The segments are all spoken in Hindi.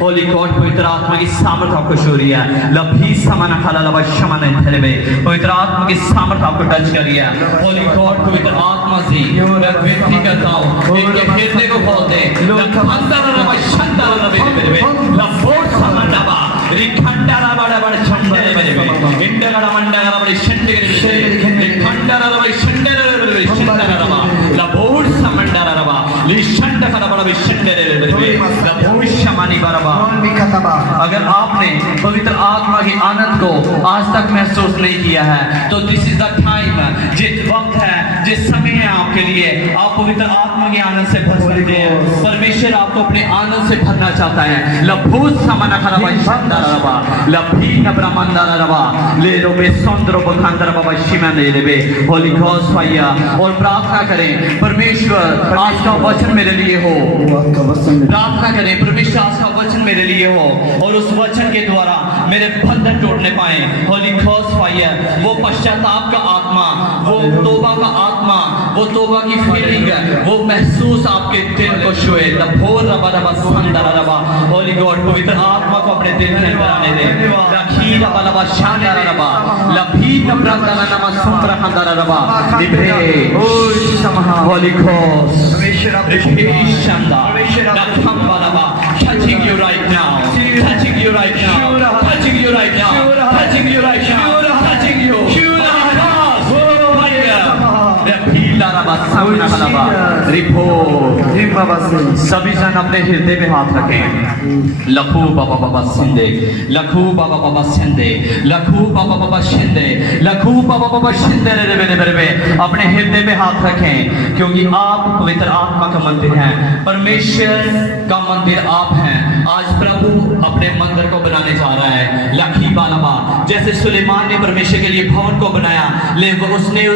Holy God, पवित्र आत्मा की सामर्थ आपको शोरिया लभी समाना खाला लबा शमन इंथले में पवित्र आत्मा की सामर्थ आपको टच करिया Holy God, पवित्र आत्मा से व्यक्ति का ताऊ एक हृदय को खोल दे लखंडरा लबा शंडरा लबे मेरे लफोट समंडबा रिखंडरा बड़ा बड़ा छंडरे मेरे इंडगड़ा मंडगड़ा बड़ी शंडरे रिखंडरा लबा शंडरे शंडरा लबा लफोट समंडरा लबा लिशंड का बड़ा शंडरे लफोट शमानी बराबा अगर आपने पवित्र आत्मा के आनंद को आज तक महसूस नहीं किया है तो दिस इज द टाइम जिस वक्त है जिस समय है आपके लिए आप पवित्र आत्मा के आनंद से भर सकते हैं परमेश्वर आपको अपने आनंद से भरना चाहता है लभूत समना खराबा शंदरबा लभी नब्रमंदरबा ले रोबे संद्रो बखांदर बाबा शिमा ले लेबे होली घोस्ट फाया और प्रार्थना करें परमेश्वर आज का वचन मेरे लिए हो प्रार्थना करें परमेश्वर आज का वचन मेरे लिए हो और उस वचन के द्वारा मेरे बंधन तोड़ने पाए होली घोस्ट फाया वो पश्चाताप का आत्मा वो तौबा का आत्मा वो तौबा की फीलिंग वो महसूस आपके दिल को छुए लभोर रबा रबा संदर रबा होली गॉड पवित्र आत्मा को अपने दिल में बनाने दे रखी रबा रबा शानदार रबा लभी नब्रंदन नमा सुंदर खंदर रबा दिभे होली घोस्ट परमेश्वर शानदार रखम रबा touching you right now touching you right now touching you right now touching you right now touching you सभी जन अपने हृदय में हाथ रखें लखू बाबा बाबा सिंधे लखू बाबा बाबा सिंधे लखू बाबा बाबा सिंधे लखू बाबा बाबा सिंधे रे अपने हृदय में हाथ रखें क्योंकि आप पवित्र आत्मा का मंदिर हैं परमेश्वर का मंदिर आप हैं आज प्रभु अपने मंदिर को बनाने जा रहा है लखी बालाबा जैसे सुलेमान ने परमेश्वर के लिए भवन को बनाया लेकिन उसने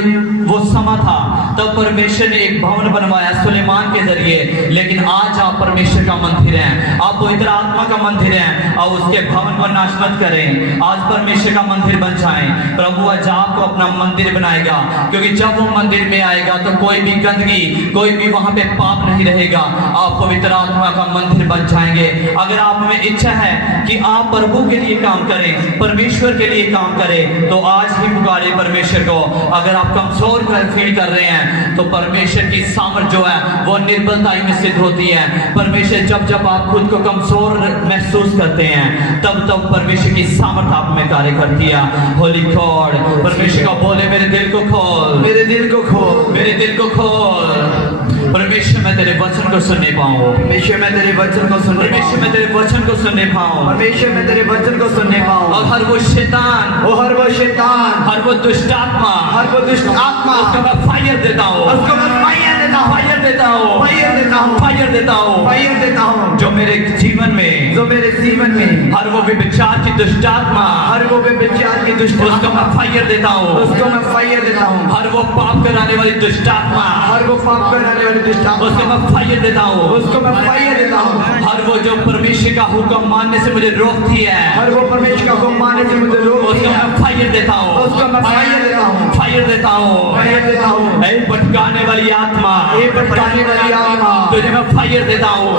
वो समा था तब परमेश्वर ने एक भवन बनवाया सुलेमान के जरिए लेकिन आज आप परमेश्वर का मंदिर हैं आप पवित्र आत्मा का मंदिर हैं और उसके भवन को नाश मत करें आज परमेश्वर का मंदिर बन जाएं प्रभु आज आपको अपना मंदिर बनाएगा क्योंकि जब वो मंदिर में आएगा तो कोई भी गंदगी कोई भी वहां पे पाप नहीं रहेगा आप पवित्र आत्मा का मंदिर बन जाएंगे अगर आप में इच्छा है कि आप प्रभु के लिए काम करें परमेश्वर के लिए काम करें तो आज ही पुकारे परमेश्वर को अगर आप कमजोर फील कर रहे हैं तो परमेश्वर की सामर्थ जो है वो निर्बलता में सिद्ध होती है परमेश्वर जब आप खुद को कमजोर महसूस करते हैं तब परमेश्वर की सामर्थ आप में कार्य करती है होली गॉड परमेश्वर का बोले मेरे दिल को खोल मेरे दिल को खोल मेरे दिल को खोल परमेश्वर मैं तेरे वचन को सुनने पाऊं परमेश्वर मैं तेरे वचन को सुनने परमेश्वर मैं तेरे वचन को सुनने पाऊं परमेश्वर मैं तेरे वचन को सुनने पाऊं और हर वो शैतान हर वो दुष्ट आत्मा उसको मैं फायर देता हूं उसको मैं फायर देता हूं जो मेरे जीवन में हर वो व्यभिचार की दुष्ट आत्मा उसको मैं फायर देता हूं हर वो पाप कराने वाली दुष्ट आत्मा उसको मैं फायर देता हूं हर वो जो परमेश्वर का हुक्म मानने से मुझे रोकती है उसको मैं फायर देता हूं भटकाने वाली आत्मा तुझे मैं फायर देता हूं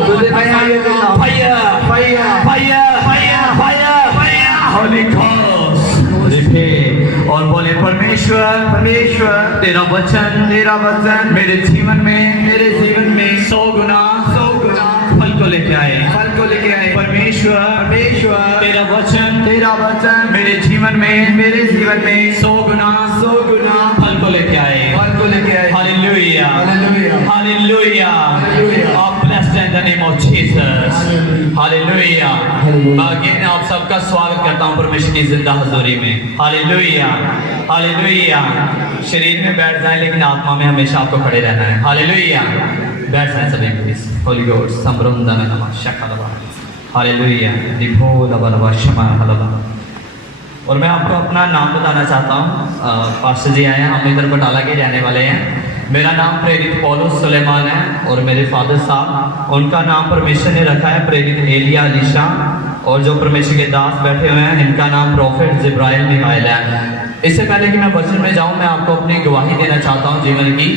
होली घोस्ट और बोले परमेश्वर तेरा वचन मेरे जीवन में 100 गुना फल को लेके आए परमेश्वर तेरा वचन मेरे जीवन में 100 गुना फल को लेके आए हालेलुया आप blessed in the name of Jesus hallelujah again आप सबका स्वागत करता हूं परमेश्वर की जिंदा हजूरी में हालेलुया शरीर में बैठ जाए लेकिन आत्मा में हमेशा आपको खड़े रहना है हालेलुया बैठ जाए सभी प्लीज होली गॉड संब्रमदन नमः शक्लवा हालेलुया दिभो लबलवा शमा हलवा और मैं आपको अपना नाम बताना चाहता हूँ पास्टर जी आए हैं हम इधर बटाला के रहने वाले हैं मेरा नाम प्रेरित पौलुस सुलेमान है और मेरे फादर साहब उनका नाम परमेश्वर ने रखा है प्रेरित एलिया अलीशा और जो परमेश्वर के दास बैठे हुए हैं इनका नाम प्रोफेट जिब्राइल मिकाइल है इससे पहले कि मैं वचन में जाऊं, मैं आपको अपनी गवाही देना चाहता हूं जीवन की,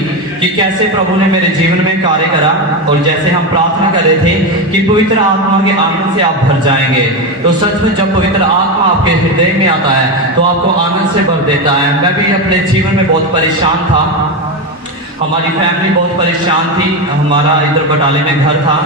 कि कैसे प्रभु ने मेरे जीवन में कार्य करा। और जैसे हम प्रार्थना कर रहे थे कि पवित्र आत्मा के आनंद से आप भर जाएंगे, तो सच में जब पवित्र आत्मा आपके हृदय में आता है तो आपको आनंद से भर देता है। मैं भी अपने जीवन में बहुत परेशान था, हमारी फैमिली बहुत परेशान थी। हमारा इधर बटाले में घर था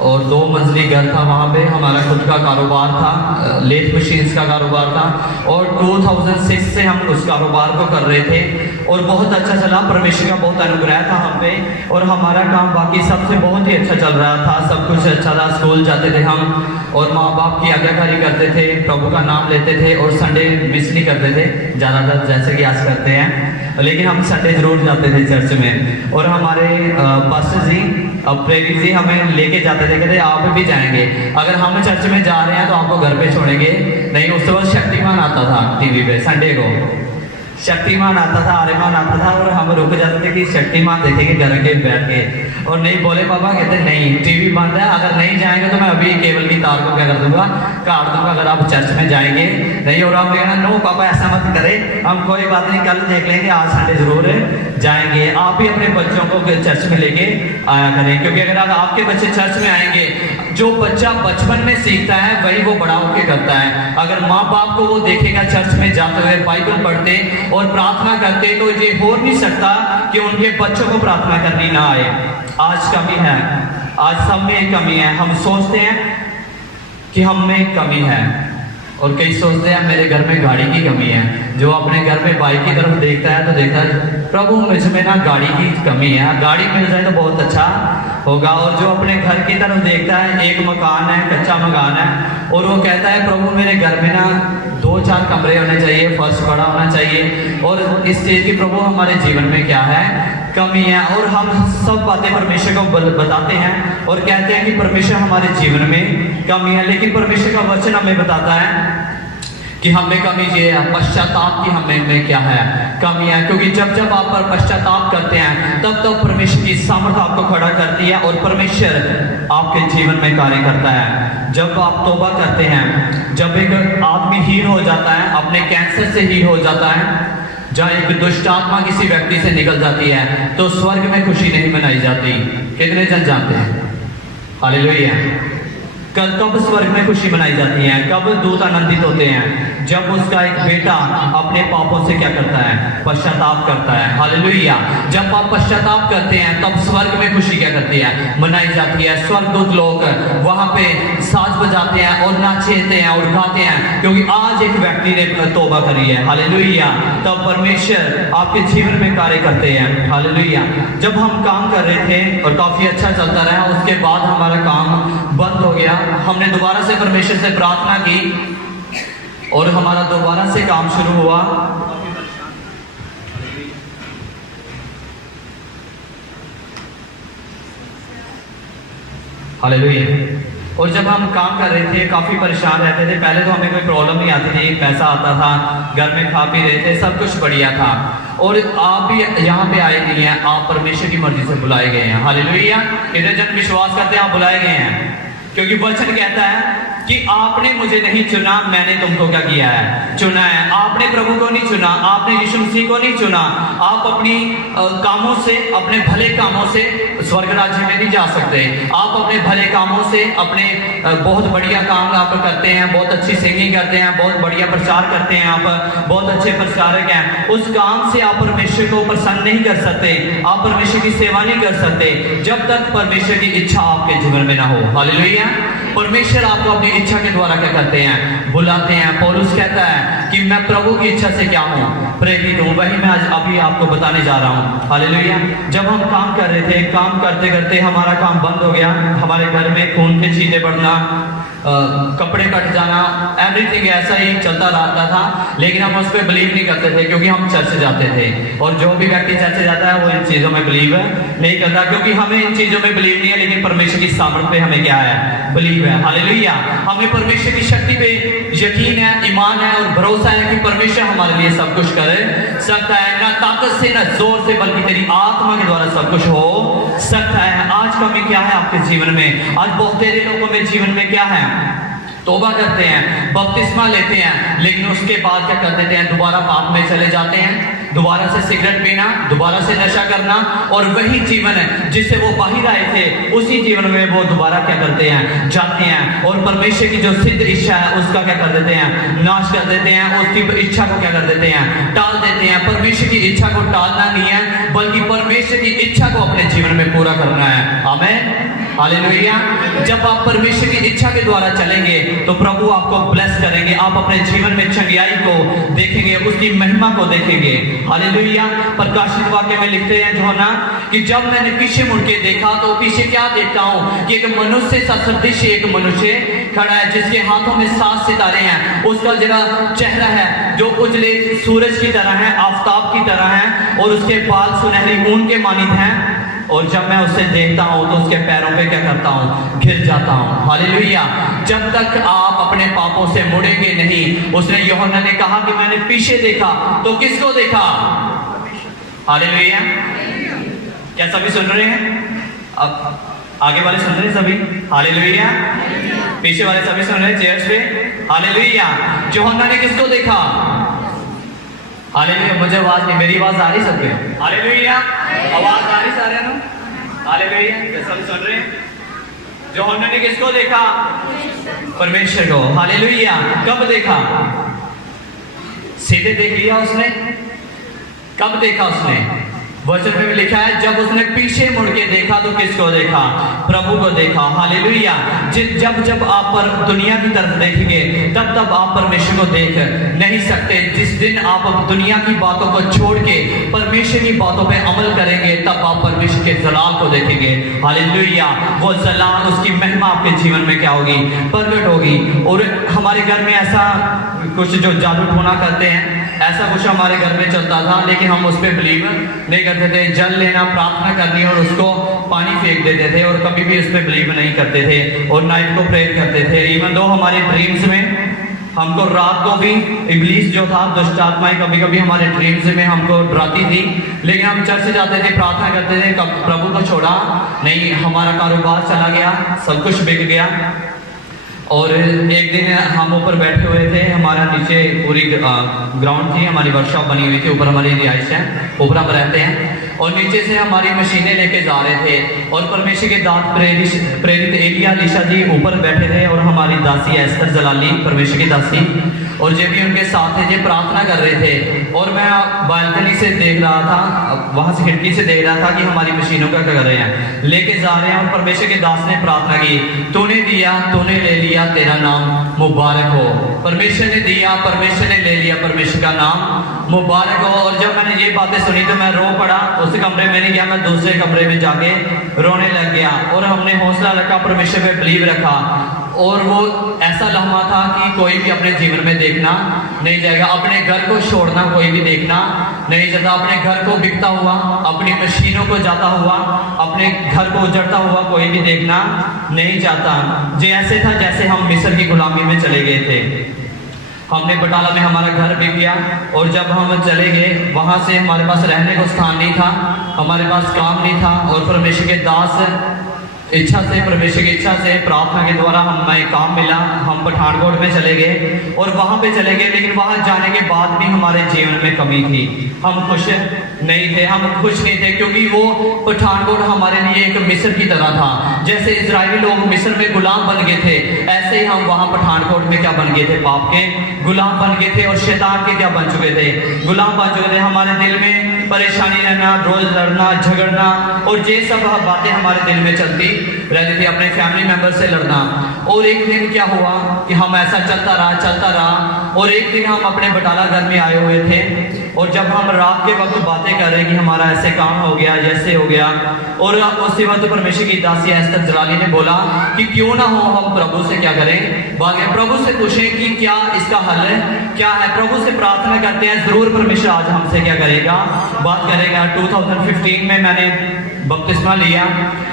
और 2 मंजिली घर था, वहाँ पे हमारा खुद का कारोबार था, लेथ मशीन्स का कारोबार था। और 2006 से हम उस कारोबार को कर रहे थे और बहुत अच्छा चला, परमेश्वर का बहुत अनुग्रह था हम पे। और हमारा काम बाकी सबसे बहुत ही अच्छा चल रहा था, सब कुछ अच्छा था। स्कूल जाते थे हम और माँ बाप की आज्ञाकारी करते थे, प्रभु का नाम लेते थे और संडे मिस नहीं करते थे ज़्यादातर, जैसे कि आज करते हैं, लेकिन हम संडे जरूर जाते थे चर्च में। और हमारे पास्टर जी, प्रेरित जी हमें लेके जाते थे, कहते आप भी जाएंगे, अगर हम चर्च में जा रहे हैं तो आपको घर पे छोड़ेंगे नहीं। उसके बाद शक्तिमान आता था टीवी पे, संडे को शक्तिमान आता था, आर्यमान आता था, और हम रुक जाते थे कि शक्तिमान देखेंगे घर के बैठ के। और नहीं बोले पापा, कहते नहीं टीवी बंद है, अगर नहीं जाएंगे तो मैं अभी केबल की तार को क्या कर दूंगा, काट दूंगा, अगर आप चर्च में जाएंगे नहीं। और आप कहना नो पापा ऐसा मत करे, हम कोई बात नहीं, कल देख लेंगे, आज संडे जरूर जाएंगे। आप भी अपने बच्चों को चर्च में लेके आया करें, क्योंकि अगर आपके बच्चे चर्च में आएंगे, जो बच्चा बचपन में सीखता है वही वो बड़ा होकर करता है। अगर माँ बाप को वो देखेगा चर्च में जाते हुए बाइबल पढ़ते और प्रार्थना करते, तो ये हो नहीं सकता कि उनके बच्चों को प्रार्थना करनी ना आए। आज कमी है, आज सब में एक कमी है। हम सोचते हैं कि हम में एक कमी है, और कई सोचते हैं मेरे घर में गाड़ी की कमी है। जो अपने घर में बाइक की तरफ देखता है तो देखता है प्रभु मुझमें ना गाड़ी की कमी है, गाड़ी मिल जाए तो बहुत अच्छा होगा। और जो अपने घर की तरफ देखता है, एक मकान है, कच्चा मकान है, और वो कहता है प्रभु मेरे घर में ना 2-4 कमरे होने चाहिए, फर्श बड़ा होना चाहिए। और इस चीज की प्रभु हमारे जीवन में क्या है, कमी है। और हम सब बातें परमेश्वर को बताते हैं और कहते हैं कि परमेश्वर हमारे जीवन में कमी है, लेकिन परमेश्वर का वचन हमें बताता है कि हमें कमी ये है, पश्चाताप की हमें में क्या है, कमी है। क्योंकि जब जब आप पर पश्चाताप करते हैं तब तब परमेश्वर की सामर्थ आपको खड़ा करती है और परमेश्वर आपके जीवन में कार्य करता है। जब आप तौबा करते हैं, जब एक आदमी हील हो जाता है, अपने कैंसर से हील हो जाता है, जहाँ एक दुष्ट आत्मा किसी व्यक्ति से निकल जाती है, तो स्वर्ग में खुशी नहीं मनाई जाती। कितने जन जानते हैं? हालेलुया। कब स्वर्ग में खुशी मनाई जाती है, कब दूत आनंदित होते हैं? जब उसका एक बेटा अपने पापों से क्या करता है, पश्चाताप करता है। हालेलुया। जब आप पश्चाताप करते हैं तब स्वर्ग में खुशी क्या करती है, मनाई जाती है। स्वर्गदूत लोग वहां पे साज बजाते हैं और नाचते हैं और गाते हैं, क्योंकि आज एक व्यक्ति ने तौबा करी है। हालेलुया। तब परमेश्वर आपके जीवन में कार्य करते हैं। हालेलुया। जब हम काम कर रहे थे और काफी अच्छा चलता रहा, उसके बाद हमारा काम बंद हो गया। हमने दोबारा से परमेश्वर से प्रार्थना की और हमारा दोबारा से काम शुरू हुआ। हालेलुया। और जब हम काम कर रहे थे काफी परेशान रहते थे। पहले तो हमें कोई प्रॉब्लम नहीं आती थी, पैसा आता था, घर में खा पी रहे थे, सब कुछ बढ़िया था। और आप भी यहाँ पे आए नहीं हैं, आप परमेश्वर की मर्जी से बुलाए गए हैं। हालेलुया। कितने जन विश्वास करते हैं आप बुलाए गए हैं? क्योंकि वचन कहता है कि आपने मुझे नहीं चुना, मैंने तुमको क्या किया है, चुना है। आपने प्रभु को नहीं चुना, आपने यीशु मसीह को नहीं चुना। आप अपनी कामों से, अपने भले कामों से स्वर्ग राज्य में नहीं जा सकते। आप अपने भले कामों से, अपने बहुत बढ़िया काम आप करते हैं, बहुत अच्छी सिंगिंग करते हैं, बहुत बढ़िया प्रचार करते हैं, आप बहुत अच्छे प्रचारक हैं, उस काम से आप परमेश्वर को प्रसन्न नहीं कर सकते, आप परमेश्वर की सेवा नहीं कर सकते जब तक परमेश्वर की इच्छा आपके जीवन में ना हो। हालेलुया। परमेश्वर आपको अपनी इच्छा के द्वारा क्या करते हैं, बुलाते हैं। पौलुस कहता है कि मैं प्रभु की इच्छा से क्या हूँ, प्रेरित हूँ। वही मैं आज अभी आपको बताने जा रहा हूँ। हालेलुया। जब हम काम कर रहे थे, काम करते करते हमारा काम बंद हो गया। हमारे घर में खून के छींटे पड़ना, कपड़े कट जाना, एवरीथिंग ऐसा ही चलता रहता था। लेकिन हम उस पर बिलीव नहीं करते थे, क्योंकि हम चर्च जाते थे। और जो भी व्यक्ति चर्च जाता है वो इन चीजों में बिलीव नहीं करता, क्योंकि हमें इन चीजों में बिलीव नहीं है, लेकिन परमेश्वर की सामर्थ पे हमें क्या है, बिलीव है। हालेलुया। हमें परमेश्वर की शक्ति पे यकीन है, ईमान है और भरोसा है कि परमेश्वर हमारे लिए सब कुछ कर सकता है। ना ताकत से, ना जोर से, बल्कि तेरी आत्मा के द्वारा सब कुछ हो सकता है। आज कमी क्या है आपके जीवन में? आज बहुत तेरे लोगों में जीवन में क्या है, तौबा करते हैं, बपतिस्मा लेते हैं, लेकिन उसके बाद क्या कर देते हैं, दोबारा पाप में चले जाते हैं, दोबारा से सिगरेट पीना, दोबारा से नशा करना, और वही जीवन है जिससे वो बाहर आए थे, उसी जीवन में वो दोबारा क्या करते हैं, जाते हैं, और परमेश्वर की जो सिद्ध इच्छा है उसका क्या कर देते हैं, नाश कर देते हैं, उसकी इच्छा को क्या कर देते हैं, टाल देते हैं। परमेश्वर की इच्छा को टालना नहीं है, बल्कि परमेश्वर की इच्छा को अपने जीवन में पूरा करना है। आमीन, हालेलुया। जब आप परमेश्वर की इच्छा के द्वारा चलेंगे तो प्रभु आपको ब्लेस करेंगे, आप अपने जीवन में चंगाई को देखेंगे, उसकी महिमा को देखेंगे। हालेलुया। प्रकाशित वाक्य में लिखते हैं यूहन्ना कि जब मैंने पीछे मुड़ के देखा तो पीछे क्या देखता हूं कि एक मनुष्य सा सदृश एक मनुष्य खड़ा है, जिसके हाथों में 7 सितारे हैं, उसका जरा चेहरा है जो उजले सूरज की तरह है, आफताब की तरह है, और उसके बाल सुनहरी ऊन के मानित हैं। और जब मैं उसे देखता हूं तो उसके पैरों पे क्या करता हूं, गिर जाता हूं। हालेलुया। जब तक आप अपने पापों से मुड़ेंगे नहीं, उसने यूहन्ना ने कहा कि मैंने पीछे देखा, तो किसको देखा? हालेलुया। क्या सभी सुन रहे हैं? अब आगे वाले सुन रहे हैं सभी? हालेलुया। पीछे वाले सभी सुन रहे हैं चेयर्स पे? हालेलुया। यूहन्ना ने किसको देखा? हालेलुया। मुझे आवाज नहीं, मेरी आवाज आ रही सबके? हालेलुया। आवाज आ रही सारे ना? हालेलुया। सब सुन रहे हैं? यूहन्ना ने किसको देखा? परमेश्वर को। हालेलुया। कब देखा? सीधे देख लिया उसने? कब देखा उसने? वचन में लिखा है जब उसने पीछे मुड़ के देखा तो किसको देखा? प्रभु को देखा। हालेलुया। जब जब आप पर दुनिया की तरफ देखेंगे तब तब आप परमेश्वर को देख नहीं सकते। जिस दिन आप दुनिया की बातों को छोड़ के परमेश्वर की बातों पे अमल करेंगे तब आप परमेश्वर के जलाल को देखेंगे। हालेलुया। वो जलाल, उसकी महिमा आपके जीवन में क्या होगी? प्रकट होगी। और हमारे घर में ऐसा कुछ जो जादू टोना करते हैं, ऐसा कुछ हमारे घर में चलता था, लेकिन हम उस पर बिलीव नहीं करते थे। जल लेना, प्रार्थना करनी और उसको पानी फेंक देते थे, और कभी भी उस पर बिलीव नहीं करते थे, और नाइट को प्रेयर करते थे। इवन दो हमारे ड्रीम्स में हमको रात को भी इब्लीस जो था, दुष्ट आत्माएं कभी कभी हमारे ड्रीम्स में हमको डराती थी, लेकिन हम चर्च जाते थे, प्रार्थना करते थे, प्रभु को छोड़ा नहीं। हमारा कारोबार चला गया, सब कुछ बिक गया। और एक दिन हम ऊपर बैठे हुए थे, हमारा नीचे पूरी ग्राउंड थी, हमारी वर्कशॉप बनी हुई थी, ऊपर हमारी रिहाइश है, ऊपर हम रहते हैं, और नीचे से हमारी मशीनें लेके जा रहे थे, और परमेश्वर के दास प्रेरित एलिया लीशा जी ऊपर बैठे थे, और हमारी दासी एस्तर जलाली, परमेश्वर की दासी, और जो भी उनके साथ थे, जो प्रार्थना कर रहे थे। और मैं बालकनी से देख रहा था, वहां से खिड़की से देख रहा था कि हमारी मशीनों का क्या कर रहे हैं, लेके जा रहे हैं। और परमेश्वर के दास ने प्रार्थना की, तूने दिया, तूने ले लिया, तेरा नाम मुबारक हो। परमेश्वर ने दिया, परमेश्वर ने ले लिया, परमेश्वर का नाम मुबारक हो। और जब मैंने ये बातें सुनी तो मैं रो पड़ा। उस कमरे में नहीं गया, मैं दूसरे कमरे में जाके रोने लग गया। और हमने हौसला रखा, परमेश्वर पे बिलीव रखा, और वो ऐसा लम्हा था कि कोई भी अपने जीवन में देखना नहीं जाएगा। अपने घर को छोड़ना कोई भी देखना नहीं चाहता, अपने घर को बिकता हुआ, अपनी मशीनों को जाता हुआ, अपने घर को उजड़ता हुआ कोई भी देखना नहीं चाहता। जो ऐसे था जैसे हम मिस्र की गुलामी में चले गए थे। हमने बटाला में हमारा घर बिक गया, और जब हम चले गए वहां से हमारे पास रहने को स्थान नहीं था, हमारे पास काम नहीं था। और परमेश्वर के दास इच्छा से, परमेश्वर की इच्छा से, प्रार्थना के द्वारा हमें काम मिला, हम पठानकोट में चले गए, और वहां पे चले गए। लेकिन वहां जाने के बाद भी हमारे जीवन में कमी थी, हम खुश नहीं थे, हम खुश नहीं थे, क्योंकि वो पठानकोट हमारे लिए एक मिस्र की तरह था। जैसे इजरायली लोग मिस्र में गुलाम बन गए थे, ऐसे ही हम वहां पठानकोट में क्या बन गए थे? पाप के गुलाम बन गए थे, और शैतान के क्या बन चुके थे? गुलाम बन चुके थे। हमारे दिल में परेशानी रहना, रोज लड़ना, झगड़ना, और ये सब बातें हमारे दिल में चलती रहती थी, अपने फैमिली मेंबर से लड़ना। और एक दिन क्या हुआ कि हम ऐसा चलता रहा, और एक दिन हम अपने बटाला घर में आए हुए थे, और जब हम रात के वक्त बातें कर रहे कि हमारा ऐसे काम हो गया, जैसे हो गया, और उसी वक्त परमेश्वर की दासी एस्तर जलाली ने बोला कि क्यों ना हो हम प्रभु से क्या करें, भागे प्रभु से पूछें कि क्या इसका हल क्या है। प्रभु से प्रार्थना करते हैं, जरूर परमेश्वर आज हमसे क्या करेगा, बात करेगा। 2015 में मैंने बपतिस्मा लिया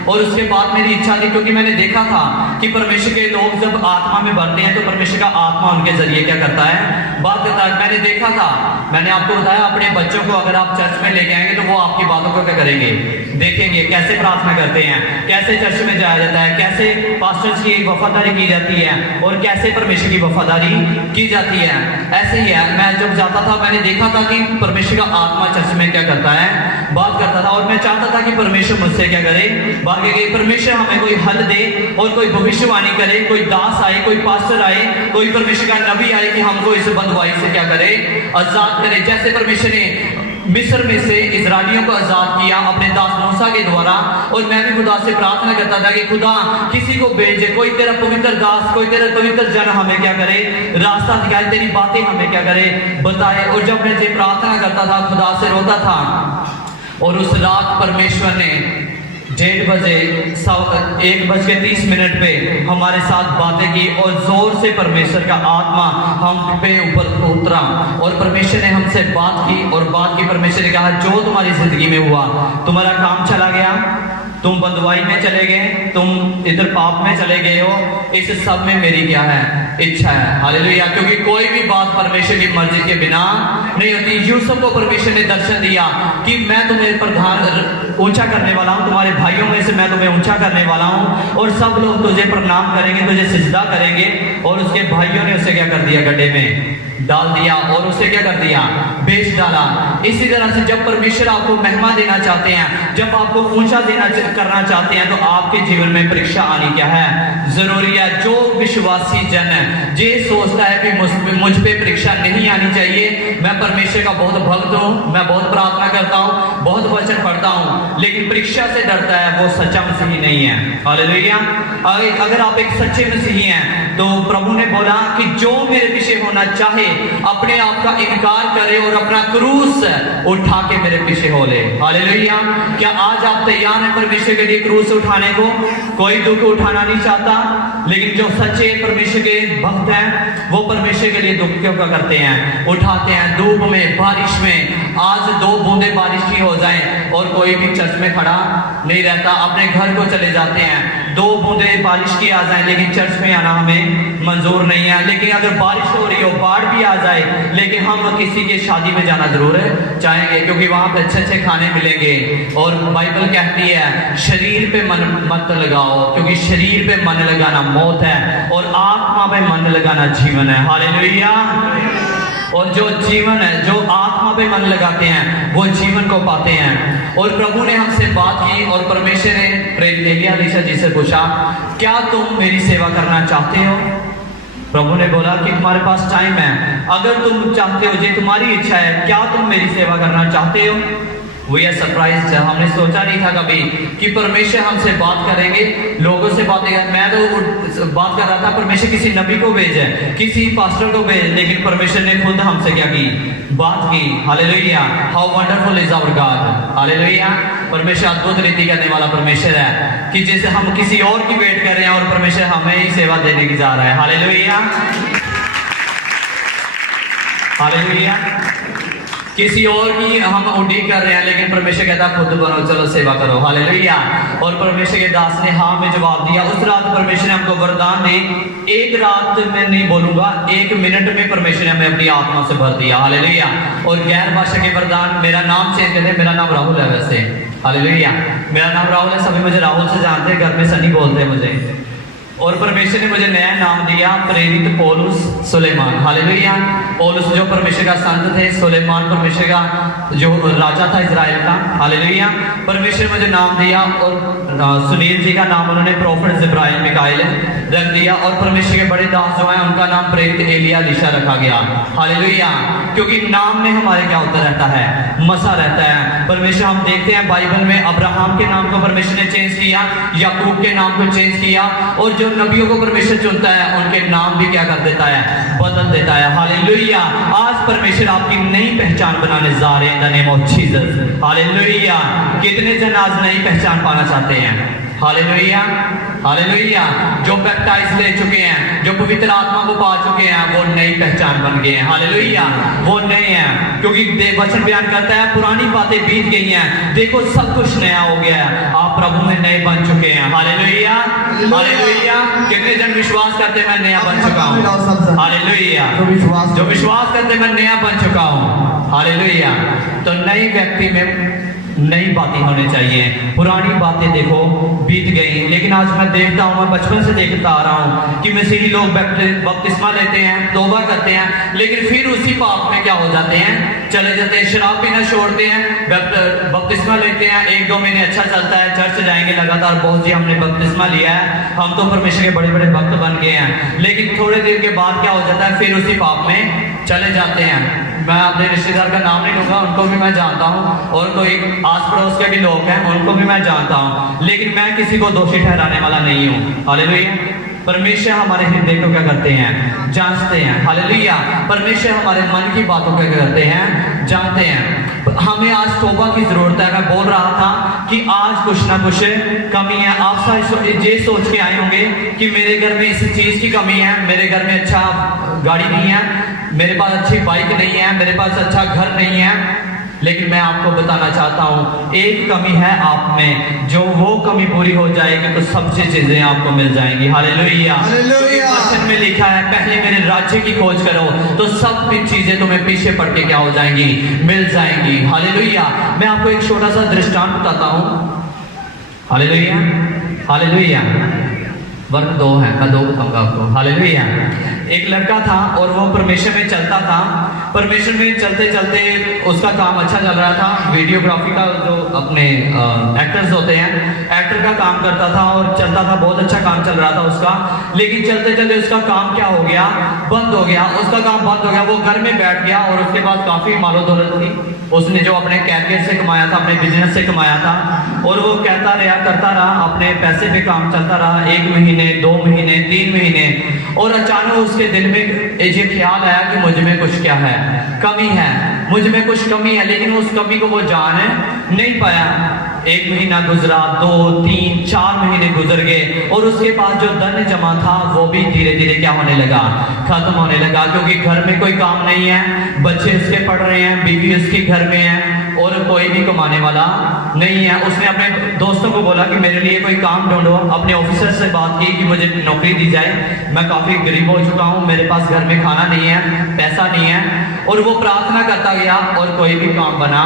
और उसके बाद मेरी इच्छा थी, क्योंकि मैंने देखा था कि परमेश्वर के लोग जब आत्मा में भरते हैं तो परमेश्वर का आत्मा उनके जरिए क्या करता है, बात करता है। मैंने देखा था, मैंने आपको बताया, अपने बच्चों को अगर आप चर्च में लेके आएंगे तो वो आपकी बातों को क्या करेंगे, देखेंगे कैसे प्रार्थना करते हैं, कैसे चर्च में जाया जाता है, कैसे पास्टर्स की वफादारी की जाती है और कैसे परमेश्वर की वफादारी की जाती है। ऐसे ही है, मैं जब जाता था मैंने देखा था कि परमेश्वर का आत्मा चर्च में क्या करता है, बात करता था। और मैं चाहता था कि परमेश्वर मुझसे क्या करे, बात करे। परमेश्वर हमें कोई हल दे और कोई भविष्यवाणी करे, कोई दास आए, कोई पास्टर आए, कोई परमेश्वर का नबी आए कि हमको इस बंधुआई से क्या करे, आजाद करे। जैसे परमेश्वर ने मिस्र में से इजराइलियों को आजाद किया अपने दास मूसा के द्वारा, और मैं भी खुदा से प्रार्थना करता था कि खुदा किसी को भेजे, कोई तेरा पवित्र दास, कोई तेरा पवित्र जन हमें क्या करे, रास्ता दिखाए, तेरी बातें हमें क्या करे, बताए। और जब मैं ये प्रार्थना करता था, खुदा से रोता था, और उस रात परमेश्वर ने 1:30 पे हमारे साथ बातें की और जोर से परमेश्वर का आत्मा हम पे ऊपर उतरा और परमेश्वर ने हमसे बात की। और बात की, परमेश्वर ने कहा जो तुम्हारी जिंदगी में हुआ, तुम्हारा काम चला गया, तुम बंधुआई में चले गए, तुम इधर पाप में चले गए हो, इस सब में मेरी क्या है, इच्छा है। हालेलुया। क्योंकि कोई भी बात परमेश्वर की मर्जी के बिना नहीं होती। यूसुफ को परमेश्वर ने दर्शन दिया कि मैं तुम्हें प्रधान ऊंचा करने वाला हूं, तुम्हारे भाइयों में से मैं तुम्हें ऊंचा करने वाला हूं और सब लोग तुझे प्रणाम करेंगे, तुझे सिजदा करेंगे। और उसके भाइयों ने उसे क्या कर दिया, गड्ढे में डाल दिया और उसे क्या कर दिया, बेच डाला। इसी तरह से जब परमेश्वर आपको महिमा देना चाहते हैं, जब आपको ऊंचा करना चाहते हैं, तो आपके जीवन में परीक्षा आनी क्या है, जरूरी है। जो विश्वासी जन है ये सोचता है कि मुझ पे परीक्षा नहीं आनी चाहिए, मैं परमेश्वर का बहुत भक्त हूं, मैं बहुत प्रार्थना करता हूं, बहुत वचन पढ़ता हूं, लेकिन परीक्षा से डरता है, वो सच्चा मसीही नहीं है। हालेलुया। अगर आप एक सच्चे मसीही हैं तो प्रभु ने बोला कि जो मेरे पीछे होना चाहे अपने आप का इनकार करे और अपना क्रूस उठा के मेरे पीछे हो ले। हालेलुया। क्या आज आप तैयार हैं परमेश्वर के लिए क्रूस उठाने को? कोई दुख उठाना नहीं चाहता, लेकिन जो सच्चे परमेश्वर के भक्त हैं वो परमेश्वर के लिए दुख क्यों करते हैं, उठाते हैं। धूप में, बारिश में, आज 2 बूंदे बारिश की हो जाए और कोई भी चर्च में खड़ा नहीं रहता, अपने घर को चले जाते हैं। 2 बूंदे बारिश की आ जाए लेकिन चर्च में आना हमें मंजूर नहीं है। लेकिन अगर बारिश हो रही हो, बाढ़ भी आ जाए, लेकिन हम किसी की शादी में जाना जरूर चाहेंगे, क्योंकि वहां पे अच्छे अच्छे खाने मिलेंगे। और बाइबल कहती है शरीर पे मन मत लगाओ, क्योंकि शरीर पे मन लगाना मौत है और आत्मा पे मन लगाना जीवन है। हालेलुया। और जो जीवन है, जो आत्मा पे मन लगाते हैं वो जीवन को पाते हैं। और प्रभु ने हमसे बात की और परमेश्वर ने प्रेरित एलिशा जी से पूछा, क्या तुम मेरी सेवा करना चाहते हो? प्रभु ने बोला कि तुम्हारे पास टाइम है, अगर तुम चाहते हो, ये तुम्हारी इच्छा है, क्या तुम मेरी सेवा करना चाहते हो? वो ये सरप्राइज था, हमने सोचा नहीं था कभी कि परमेश्वर हमसे बात करेंगे, लोगों से बातें कर। मैं तो बात कर रहा था परमेश्वर किसी नबी को भेजे, किसी पास्टर को भेजे, लेकिन परमेश्वर ने खुद हमसे क्या की, बात की। Hallelujah. How wonderful is our God. Hallelujah. परमेश्वर अद्भुत रीति करने वाला परमेश्वर है कि जैसे हम किसी और की वेट कर रहे हैं और परमेश्वर हमें ही सेवा देने की जा रहा है। हालेलुया। हालेलुया। किसी और की हम उड़ीक कर रहे हैं, लेकिन परमेश्वर कहता खुद बनो, चलो सेवा करो। हालेलुया। और परमेश्वर के दास ने हाँ में जवाब दिया। उस रात परमेश्वर ने हमको वरदान दी। एक रात में नहीं बोलूंगा, 1 मिनट में परमेश्वर ने हमें अपनी आत्मा से भर दिया। हालेलुया। और गैर भाषा के वरदान, मेरा नाम चेंज कर दे, मेरा नाम राहुल है वैसे। हालेलुया। मेरा नाम राहुल है, सभी मुझे राहुल से जानते हैं, घर में सनी बोलते हैं मुझे। और परमेश्वर ने मुझे नया नाम दिया, प्रेरित पौलुस सुलेमान। हालेलुया। पौलुस जो परमेश्वर का संत थे, सुलेमान परमेश्वर का जो राजा था इजराइल का। हालेलुया। परमेश्वर ने मुझे नाम दिया और सुनील जी का नाम उन्होंने प्रोफेट जिब्राइल मिकाइल रख दिया। और परमेश्वर के बड़े दास जो हैं उनका नाम प्रेरित एलिशा रखा गया। हालेलुया। क्योंकि नाम में हमारे क्या होता रहता है, मसा रहता है। परमेश्वर हम देखते हैं बाइबल में अब्राहम के नाम को परमेश्वर ने चेंज किया, याकूब के नाम को चेंज किया, और जो नबियों को परमेश्वर चुनता है उनके नाम भी क्या कर देता है, बदल देता है। हालेलुया। आज परमेश्वर आपकी नई पहचान बनाने जा रहे हैं in the name of Jesus. Hallelujah. कितने जन आज नई पहचान पाना चाहते हैं? Hallelujah, hallelujah. जो बैप्टाइज ले चुके हैं, जो पवित्र आत्मा को पा चुके हैं, वो नई पहचान बन गए हैं। हालेलुया, वो नए हैं, क्योंकि वचन बयान करता है पुरानी बातें बीत गई हैं, देखो सब कुछ नया हो गया है, आप प्रभु में नए बन चुके हैं। Hallelujah, hallelujah. कितने जन विश्वास करते हैं मैं नया बन चुका हूँ? हालेलुया। जो विश्वास करते मैं नया बन चुका हूँ। हालेलुया। तो नई व्यक्ति में नई बातें होनी चाहिए, पुरानी बातें देखो बीत गई। लेकिन आज मैं देखता हूँ, मैं बचपन से देखता आ रहा हूँ कि मसीही लोग बपतिस्मा लेते हैं, तौबा करते हैं, लेकिन फिर उसी पाप में क्या हो जाते हैं, चले जाते हैं, शराब पीना छोड़ते हैं, बपतिस्मा लेते हैं, 1-2 महीने अच्छा चलता है, चर्च जाएंगे लगातार, बहुत जी हमने बपतिस्मा लिया है, हम तो परमेश्वर के बड़े बड़े भक्त बन गए हैं, लेकिन थोड़े देर के बाद क्या हो जाता है, फिर उसी पाप में चले जाते हैं। मैं अपने रिश्तेदार का नाम नहीं लूंगा, उनको भी मैं जानता हूँ, और कोई आस पड़ोस के भी लोग हैं, उनको भी मैं जानता हूँ, लेकिन मैं किसी को दोषी ठहराने वाला नहीं हूँ। हालेलुया। परमेश्वर हमारे हृदय को क्या करते हैं, जांचते हैं। हालेलुया। परमेश्वर हमारे मन की बातों को क्या करते हैं, जानते हैं। हमें आज तौबा की जरूरत है। मैं बोल रहा था कि आज कुछ ना कुछ कमी है। आप ये सोच के आए होंगे कि मेरे घर में इस चीज की कमी है, मेरे घर में अच्छा गाड़ी नहीं है, मेरे पास अच्छी बाइक नहीं है, मेरे पास अच्छा घर नहीं है, लेकिन मैं आपको बताना चाहता हूं एक कमी है आप में, जो वो कमी पूरी हो जाएगी तो सब चीजें आपको मिल जाएंगी। हालेलुया। वचन में लिखा है पहले मेरे राज्य की खोज करो तो सब चीजें तुम्हें पीछे पड़ के क्या हो जाएंगी, मिल जाएंगी। हालेलुया। मैं आपको एक छोटा सा दृष्टांत बताता हूं। Hallelujah, hallelujah. वर्ग 2 है, मैं 2 बताऊंगा आपको। हालेलुया। एक लड़का था और वो परमेश्वर में चलता था, परमेश्वर में चलते चलते उसका काम अच्छा चल रहा था, वीडियोग्राफी का, जो अपने एक्टर्स होते हैं, एक्टर का काम करता था और चलता था, बहुत अच्छा काम चल रहा था उसका। लेकिन चलते चलते उसका काम क्या हो गया, बंद हो गया, उसका काम बंद हो गया, वो घर में बैठ गया और उसके पास काफी मालो दौलत थी, उसने जो अपने कैरियर से कमाया था, अपने बिजनेस से कमाया था, और वो कहता रहा, करता रहा, अपने पैसे पे काम चलता रहा, 1 महीने, 2 महीने, 3 महीने, और अचानक उसके दिल में ये ख्याल आया कि मुझ में कुछ क्या है, कमी है, मुझ में कुछ कमी है, लेकिन उस कमी को वो जान नहीं पाया। 1 महीना गुजरा, 2, 3, 4 महीने गुजर गए, और उसके पास जो धन जमा था वो भी धीरे धीरे क्या होने लगा, खत्म होने लगा, क्योंकि घर में कोई काम नहीं है, बच्चे उसके पढ़ रहे हैं, बीवी उसके घर में है, और कोई भी कमाने वाला नहीं है। उसने अपने दोस्तों को बोला कि मेरे लिए कोई काम ढूंढो, अपने ऑफिसर से बात की कि मुझे नौकरी दी जाए, मैं काफी गरीब हो चुका हूँ, मेरे पास घर में खाना नहीं है, पैसा नहीं है, और वो प्रार्थना करता गया और कोई भी काम बना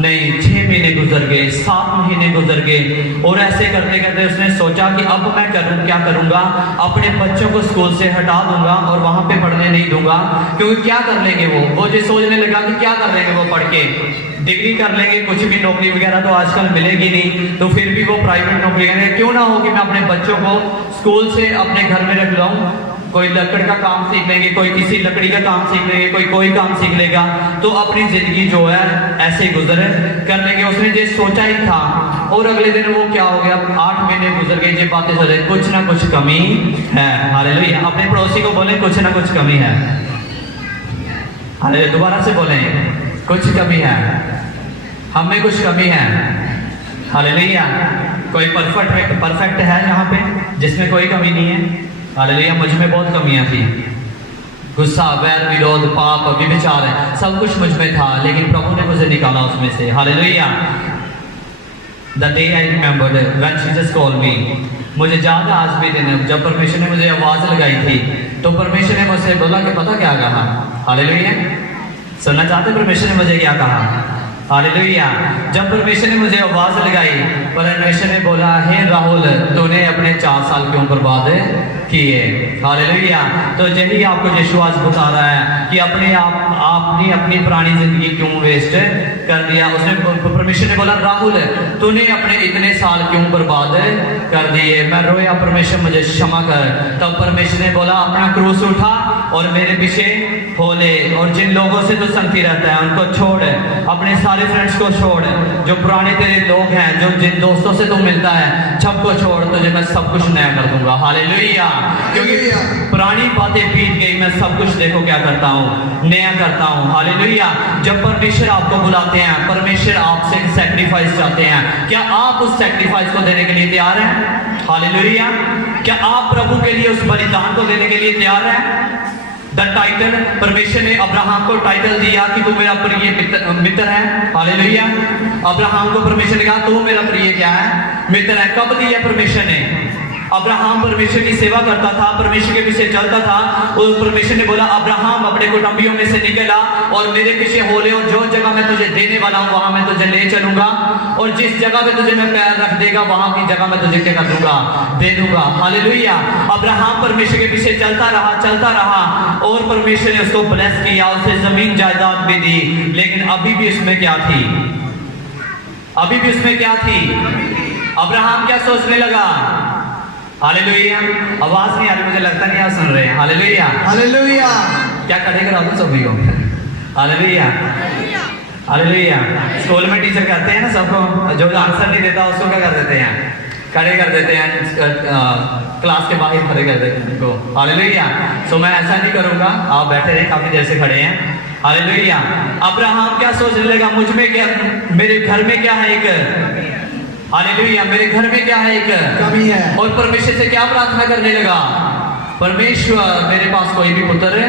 नहीं। 6 महीने गुजर गए, 7 महीने गुजर गए, और ऐसे करते करते उसने सोचा कि अब मैं क्या करूंगा, अपने बच्चों को स्कूल से हटा दूंगा और वहां पे पढ़ने नहीं दूंगा, क्योंकि क्या कर लेंगे वो जो सोचने लगा कि क्या कर लेंगे वो पढ़ के, डिग्री कर लेंगे, कुछ भी नौकरी वगैरह तो आजकल मिलेगी नहीं, तो फिर भी वो प्राइवेट नौकरी करेंगे, क्यों ना हो कि मैं अपने बच्चों को स्कूल से अपने घर में रख लाऊं, कोई लकड़ का काम सीख लेंगे, कोई किसी लकड़ी का काम सीख लेंगे, कोई काम सीख लेगा, तो अपनी जिंदगी जो है ऐसे गुजर कर लेंगे। उसने ये सोचा ही था, और अगले दिन वो क्या हो गया, 8 महीने गुजर गए, ये बातें चले, कुछ ना कुछ कमी है। हालेलुया। अपने पड़ोसी को बोले कुछ ना कुछ कमी है। हालेलुया। दोबारा से बोले कुछ कमी है, हमें कुछ कमी है। हालेलुया। कोई परफेक्ट है यहाँ पे जिसमें कोई कमी नहीं है? हालेलुया। मुझ में बहुत कमियां थी, गुस्सा, वैर, विरोध, पाप, व्यभिचार, सब कुछ मुझ में था, लेकिन प्रभु ने मुझे निकाला उसमें से। Hallelujah. The day I remembered when Jesus called me, मुझे याद है आज भी दिन, जब परमेश्वर ने मुझे आवाज लगाई थी, तो परमेश्वर ने मुझसे बोला कि पता क्या कहा? हालेलुया। सुनना चाहते परमेश्वर ने मुझे क्या कहा? हालेलुया। जब परमेश्वर ने मुझे आवाज लगाई, परमेश्वर ने बोला, हे राहुल, तूने अपने 4 साल क्यों बर्बाद किए? हालेलुया। तो यही आपको यीशु आज बता रहा है कि आपने अपनी पुरानी जिंदगी क्यों वेस्ट कर दिया। उसने, परमेश्वर ने बोला, राहुल, तूने अपने इतने साल क्यों बर्बाद कर दिए? मैं रोया, परमेश्वर मुझे क्षमा कर। तब परमेश्वर ने बोला, अपना क्रूस उठा और मेरे पीछे हो ले। और जिन लोगों से तू संगती रहता है उनको छोड़, अपने सारे फ्रेंड्स को छोड़, जो पुराने तेरे लोग हैं, जो जिन दोस्तों से तू मिलता है सबको छोड़, तुझे मैं सब कुछ नया कर दूंगा। हालेलुया। क्योंकि पुरानी बातें बीत गई, मैं सब कुछ देखो क्या करता हूँ, नया करता हूँ। हालेलुया। जब परमेश्वर आपको बुलाते हैं, परमेश्वर आपसे सैक्रिफाइस चाहते हैं, क्या आप उस सैक्रिफाइस को देने के लिए तैयार हैं? हालेलुया। क्या आप प्रभु के लिए उस बलिदान को देने के लिए तैयार हैं? द टाइटल, परमेश्वर ने अब्राहम को टाइटल दिया कि तू मेरा प्रिय मित्र है। हालेलुया। अब्राहम को परमेश्वर ने कहा तू मेरा प्रिय क्या है? मित्र है। कब दिया परमेश्वर ने? अब्राहम परमेश्वर की सेवा करता था, परमेश्वर के पीछे चलता था, और परमेश्वर ने बोला अब्राहम अपने कुटुंबियों में से निकला और मेरे पीछे हो ले, और जो जगह मैं तुझे देने वाला हूं वहां मैं तुझे ले चलूंगा, और जिस जगह पे तुझे मैं पैर रख देगा वहां की जगह मैं तुझे क्या कर दूंगा? दे दूंगा। हालेलुया। अब्राहम परमेश्वर के पीछे चलता रहा और परमेश्वर ने उसको ब्लेस किया, उसे जमीन जायदाद भी दी। लेकिन अभी भी उसमें क्या थी? अभी भी उसमें क्या थी? अब्राहम क्या सोचने लगा? हालेलुया। आवाज नहीं आ रही, मुझे लगता नहीं आप सुन रहे हैं। हालेलुया। हालेलुया। क्या खड़े करा दो सभी को। हालेलुया। हालेलुया। स्कूल में टीचर कहते हैं ना सबको, जो आंसर नहीं देता उसको क्या कर देते हैं? खड़े कर देते हैं, क्लास के बाहर खड़े कर देते हैं उनको। हालेलुया। सो मैं ऐसा नहीं करूंगा, आप बैठे रहे, काफी देर से खड़े हैं। हालेलुया। अब्राहम क्या सोचने लगा? मुझ में क्या, मेरे घर में क्या है? एक हालेलुया, मेरे घर में क्या है? एक कमी है। और परमेश्वर से क्या प्रार्थना करने लगा? परमेश्वर मेरे पास कोई भी पुत्र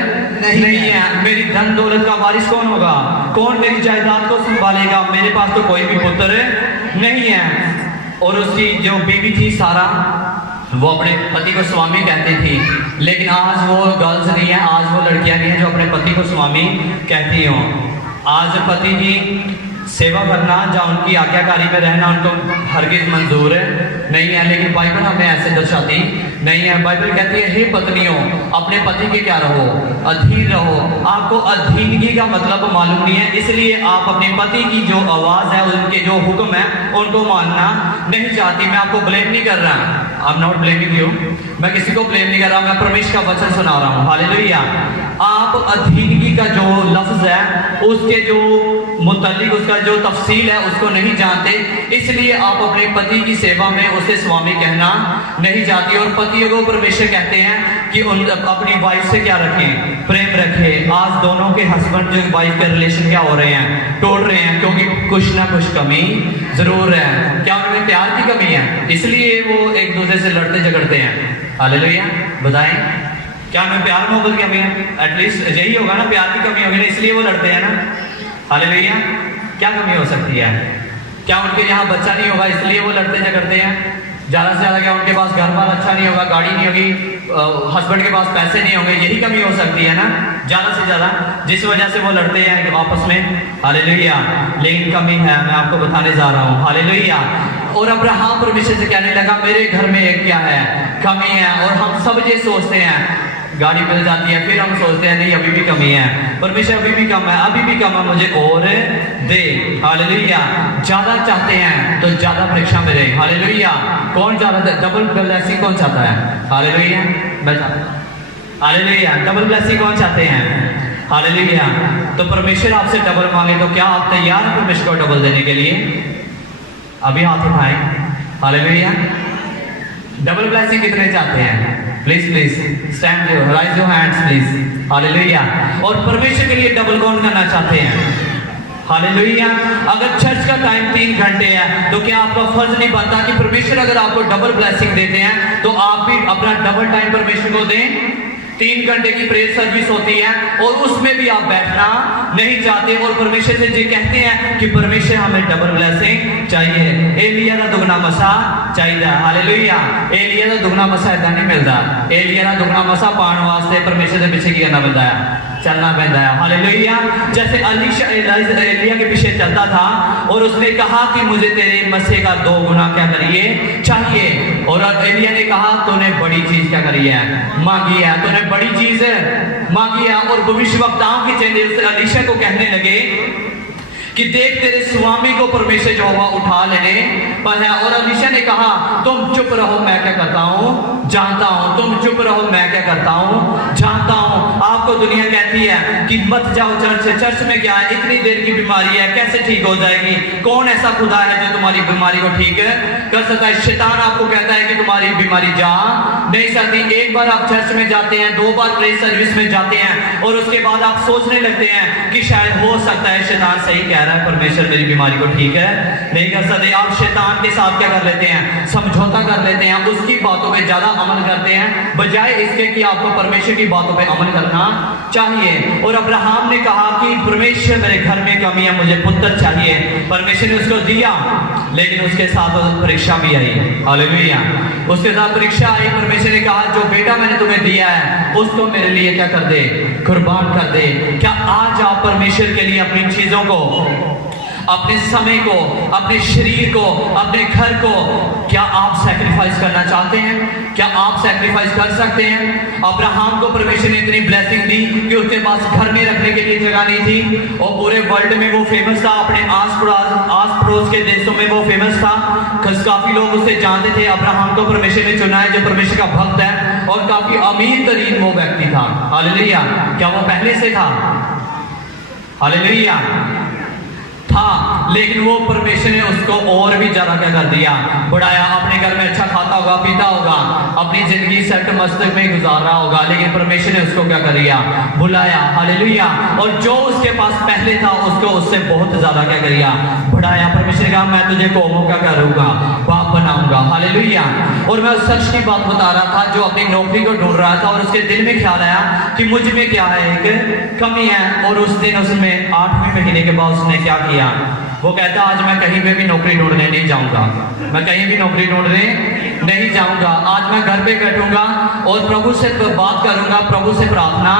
नहीं है, मेरी धन दौलत का वारिस कौन होगा? कौन मेरी जायदाद को संभालेगा? मेरे पास तो कोई भी पुत्र नहीं है। और उसकी जो बीवी थी सारा, वो अपने पति को स्वामी कहती थी, लेकिन आज वो गर्ल्स नहीं है, आज वो लड़कियां नहीं है जो अपने पति को स्वामी कहती हो। आज पति की सेवा करना या उनकी आज्ञाकारी में रहना उनको हरगिज मंजूर नहीं है, लेकिन बाइबल हमें ऐसे दर्शाती नहीं है। बाइबल कहती है हे पत्नियों अपने पति के क्या रहो? अधीन रहो। आपको अधीनगी का मतलब मालूम नहीं है, इसलिए आप अपने पति की जो आवाज है, उनके जो हुक्म है उनको मानना नहीं चाहती। मैं आपको ब्लेम नहीं कर रहा, I am not blaming you, मैं किसी को ब्लेम नहीं कर रहा, मैं परमेश्वर का वचन सुना रहा हूँ। हालेलुया। आप अधीनगी का जो लफ्ज है उसके जो मुतल्लिक उसका जो तफसील है उसको नहीं जानते, इसलिए आप अपने पति की सेवा में उसे स्वामी कहना नहीं चाहती। और पतियों को परमेश्वर कहते हैं कि उन अपनी वाइफ से क्या रखें? प्रेम रखें। आज दोनों के हस्बैंड जो वाइफ के रिलेशन क्या हो रहे हैं? टूट रहे हैं, क्योंकि कुछ ना कुछ कमी जरूर है। क्या उनमें प्यार की कमी है? इसलिए वो एक दूसरे से लड़ते झगड़ते हैं। हालेलुया। बताएं, क्या हमें प्यार मोहब्बत की कमी है? एटलीस्ट यही होगा ना, प्यार की कमी होगी ना, इसलिए वो लड़ते हैं ना। हालेलुया। क्या कमी हो सकती है? क्या उनके यहाँ बच्चा नहीं होगा इसलिए वो लड़ते झगड़ते हैं? ज्यादा से ज्यादा क्या उनके पास घर बार अच्छा नहीं होगा, गाड़ी नहीं होगी, हस्बैंड के पास पैसे नहीं होंगे, यही कमी हो सकती है ना ज्यादा से ज्यादा, जिस वजह से वो लड़ते हैं आपस में। हालेलुया। लेकिन कमी है, मैं आपको बताने जा रहा हूँ। हालेलुया। और अब्राहम परमेश्वर से कहने लगा मेरे घर में एक क्या है? कमी है। और हम सब ये सोचते हैं, गाड़ी मिल जाती है फिर हम सोचते हैं नहीं अभी भी कमी है, परमेश्वर अभी भी कम है, अभी भी कम है, मुझे और दे। हालेलुया। ज्यादा चाहते हैं तो ज्यादा परीक्षा में रहे। हालेलुया। कौन ज्यादा? डबल ब्लेसिंग कौन चाहता है? हालेलुया। हालेलुया। डबल ब्लेसिंग कौन चाहते हैं? हालेलुया। तो परमेश्वर आपसे डबल मांगे तो क्या आप तैयार हैं परमेश्वर को डबल देने के लिए? अभी हाथ उठाएं। हालेलुया। डबल ब्लेसिंग कितने चाहते हैं? Please please stand, rise your hands please. Hallelujah. और परमेश्वर के लिए डबल कौन करना चाहते हैं? हालेलुया। अगर चर्च का टाइम 3 घंटे है तो क्या आपका फर्ज नहीं बनता कि परमेश्वर अगर आपको डबल ब्लेसिंग देते हैं तो आप भी अपना डबल टाइम परमेश्वर को दें? 3 घंटे की प्रेयर सर्विस होती है और उसमें भी आप बैठना नहीं चाहते और परमेश्वर से ये कहते हैं कि परमेश्वर हमें डबल ब्लेसिंग चाहिए। एलिया का दुगना मसा चाहिए। हालेलुया। एलिया का दुगना मसा इतना नहीं मिलता। एलिया का दुगना मसा पाने वास्ते परमेश्वर के पीछे करना पड़ता है, चलना पड़ता है। हालेलुया। जैसे अलीशा एलिया के पीछे चलता था और उसने कहा कि मुझे तेरे मसे का 2 गुना क्या करिए चाहिए, और एलिया ने कहा तूने बड़ी चीज क्या करी है? मांगी है। तूने बड़ी चीज मांगी है। और भविष्यवक्ताओं के चेले अलीशा को कहने लगे कि देख तेरे स्वामी को परमेश्वर यहोवा उठा लेने पर है। और अलीशा ने कहा तुम चुप रहो, मैं क्या करता हूँ जानता हूँ। तुम चुप रहो, मैं क्या करता हूँ जानता हूँ। आप आपको दुनिया कहती है कि मत जाओ चर्च में क्या है, इतनी देर की बीमारी है, कैसे ठीक हो जाएगी? कौन ऐसा खुदा है जो तुम्हारी बीमारी को ठीक कर सकता है? शैतान आपको कहता है कि तुम्हारी बीमारी जा नहीं सकती। एक बार आप चर्च में जाते हैं, 2 बार प्रेयर सर्विस में जाते हैं और उसके बाद आप सोचने लगते हैं कि शायद हो सकता है शैतान सही कह रहा है, परमेश्वर मेरी बीमारी को ठीक है नहीं कर सकते। आप शैतान के साथ क्या कर लेते हैं? समझौता कर लेते हैं, उसकी बातों पे ज्यादा अमल करते हैं बजाय इसके कि आपको परमेश्वर की बातों पे अमल करना चाहिए। और अब्राहम ने कहा कि परमेश्वर मेरे घर में कमी है, मुझे पुत्र चाहिए। परमेश्वर ने उसको दिया, लेकिन उसके साथ परीक्षा भी आई। हालेलुया। उसके साथ परीक्षा आई। परमेश्वर ने कहा जो बेटा मैंने तुम्हें दिया है उसको मेरे लिए क्या कर दे? कुर्बान कर दे। क्या आज आप परमेश्वर के लिए अपनी चीजों को, अपने समय को, अपने शरीर को, अपने घर को क्या आप सैक्रिफाइस करना चाहते हैं? क्या आप सैक्रिफाइस कर सकते हैं? अब्राहम को परमेश्वर ने इतनी ब्लेसिंग दी कि उसके पास घर में रखने के लिए जगह नहीं थी और पूरे वर्ल्ड में वो फेमस था, अपने आस पड़ोस के देशों में वो फेमस था। काफी लोग उसे जानते थे। अब्राहम को परमेश्वर ने चुना है जो परमेश्वर का भक्त है और काफी अमीर तरीन वो व्यक्ति था। हालेलुया। क्या वो पहले से था? हालेलुया था, लेकिन वो परमेश्वर ने उसको और भी ज्यादा क्या कर दिया? बढ़ाया। अपने घर में अच्छा खाता होगा, पीता होगा, अपनी जिंदगी सेट मस्तक में गुजार रहा होगा, लेकिन परमेश्वर ने उसको क्या कर दिया? बुलाया। हालेलुया। और जो उसके पास पहले था उसको उससे बहुत ज्यादा क्या करिया? बढ़ाया। परमेश्वर ने कहा मैं तुझे कौमों का करूंगा, बाप बनाऊंगा। हालेलुया। और मैं उस शख्स की बात बता रहा था जो अपनी नौकरी को ढूंढ रहा था और उसके दिल में ख्याल आया कि मुझ में क्या है, एक कमी है। और उस दिन उसमें 8वें महीने के बाद उसने क्या किया? वो कहता आज मैं कहीं पे भी नौकरी ढूंढने नहीं जाऊंगा, मैं कहीं भी नौकरी ढूंढने नहीं जाऊंगा। आज मैं घर पे बैठूंगा और प्रभु से बात करूंगा, प्रभु से प्रार्थना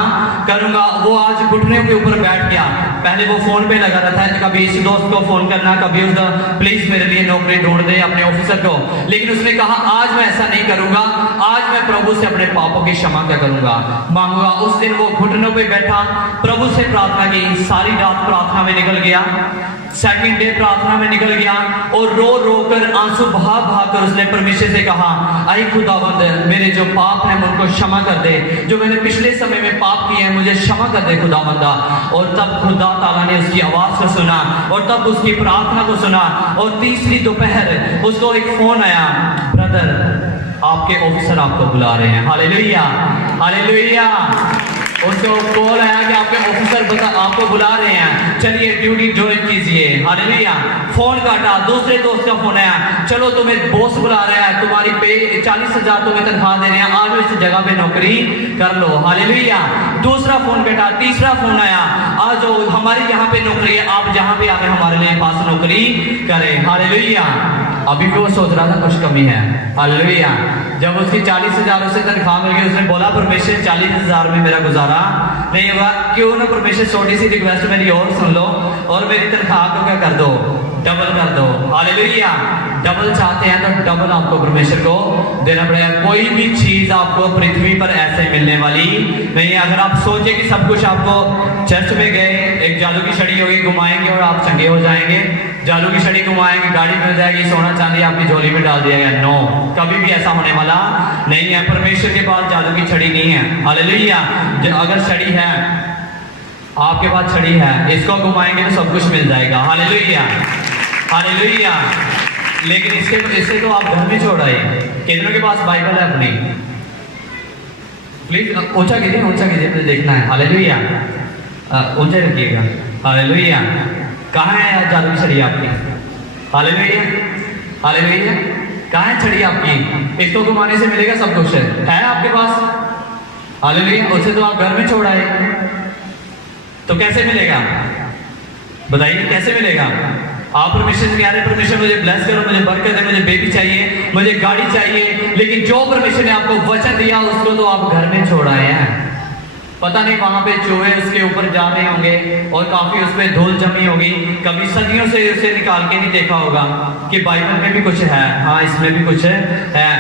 करूंगा। वो आज घुटने के ऊपर बैठ गया। पहले वो फोन पे लगा रहता है, कभी इस दोस्त को फोन करना, कभी उस प्लीज मेरे लिए नौकरी ढूंढ दे अपने ऑफिसर को। लेकिन उसने कहा आज मैं ऐसा नहीं करूंगा, आज मैं प्रभु से अपने पापों की क्षमा क्या करूंगा? मांगूंगा। उस दिन वो घुटनों पे बैठा, प्रभु से प्रार्थना की, सारी रात प्रार्थना में निकल गया, सेकंड डे प्रार्थना में निकल गया और रो रो कर, आंसू बहा बहा कर उसने परमेश्वर से कहा आई खुदावंद मेरे जो पाप हैं उनको क्षमा कर दे, जो मैंने पिछले समय में पाप किए हैं मुझे क्षमा कर दे खुदावंदा। और तब खुदा ताला ने उसकी आवाज को सुना और तब उसकी प्रार्थना को सुना। और तीसरी दोपहर उसको एक फोन आया, ब्रदर आपके ऑफिसर आपको बुला रहे हैं। Hallelujah, hallelujah. उसको कॉल आया कि आपके ऑफिसर आपको बुला रहे हैं, चलिए ड्यूटी ज्वाइन कीजिए। हालेलुया। फोन काटा, दूसरे दोस्त का फोन आया, चलो तुम्हें बॉस बुला रहा है, तुम्हारी पे 40,000 तुम्हें तनख्वाह दे रहे हैं, आज इस जगह पे नौकरी कर लो। हालेलुया। दूसरा फोन काटा, तीसरा फोन आया, आज हमारी यहाँ पे नौकरी है, आप जहाँ पे आके हमारे लिए पास नौकरी करें। हालेलुया। अभी भी वो सोच रहा था कुछ कमी है। हालेलुया। जब उसकी 40,000 से तनख्वाह मिल गई, उसने बोला परमेश्वर 40,000 में मेरा गुजारा नहीं होगा, क्यों ना परमेश्वर छोटी सी रिक्वेस्ट मेरी और सुन लो और मेरी तनख्वाह को क्या कर दो? डबल कर दो। हालेलुया। डबल चाहते हैं तो डबल आपको परमेश्वर को देना पड़ेगा। कोई भी चीज आपको पृथ्वी पर ऐसे मिलने वाली नहीं। अगर आप सोचे कि सब कुछ आपको, चर्च में गए एक जादू की छड़ी होगी, घुमाएंगे और आप चंगे हो जाएंगे, जादू की छड़ी घुमाएंगे, गाड़ी मिल जाएगी, सोना चांदी आपकी झोली में डाल दिया गया। नो, कभी भी ऐसा होने वाला नहीं है। परमेश्वर के पास जादू की छड़ी नहीं है। हालेलुया। अगर छड़ी है, आपके पास छड़ी है, इसको घुमाएंगे तो सब कुछ मिल जाएगा। Hallelujah, hallelujah. लेकिन इससे तो आप घर में छोड़ आए। कितनों के पास बाइबल है अपनी? प्लीज ऊंचा कीजिए, ऊंचा कीजिए, मुझे देखना है। हालेलुया। ऊंचे रखिएगा। हालेलुया। कहाँ है यार जादू की छड़ी आपकी? Hallelujah, hallelujah. कहाँ है छड़ी आपकी? इसको घुमाने से मिलेगा सब कुछ है आपके पास। हालेलुया। उसे तो आप घर में छोड़ आए, तो कैसे मिलेगा? बताइए कैसे मिलेगा? आप परमेश्वर से कह रहे हैं परमेश्वर मुझे ब्लेस करो, मुझे बरकत है, मुझे बेबी चाहिए, मुझे गाड़ी चाहिए, लेकिन जो परमेश्वर ने आपको वचन दिया उसको तो आप घर में छोड़ आए हैं। पता नहीं वहां पे चूहे उसके ऊपर जा रहे होंगे और काफी उस पर धूल जमी होगी, कभी सदियों से उसे निकाल के नहीं देखा होगा कि बाइबल में भी कुछ है, हाँ इसमें भी कुछ है।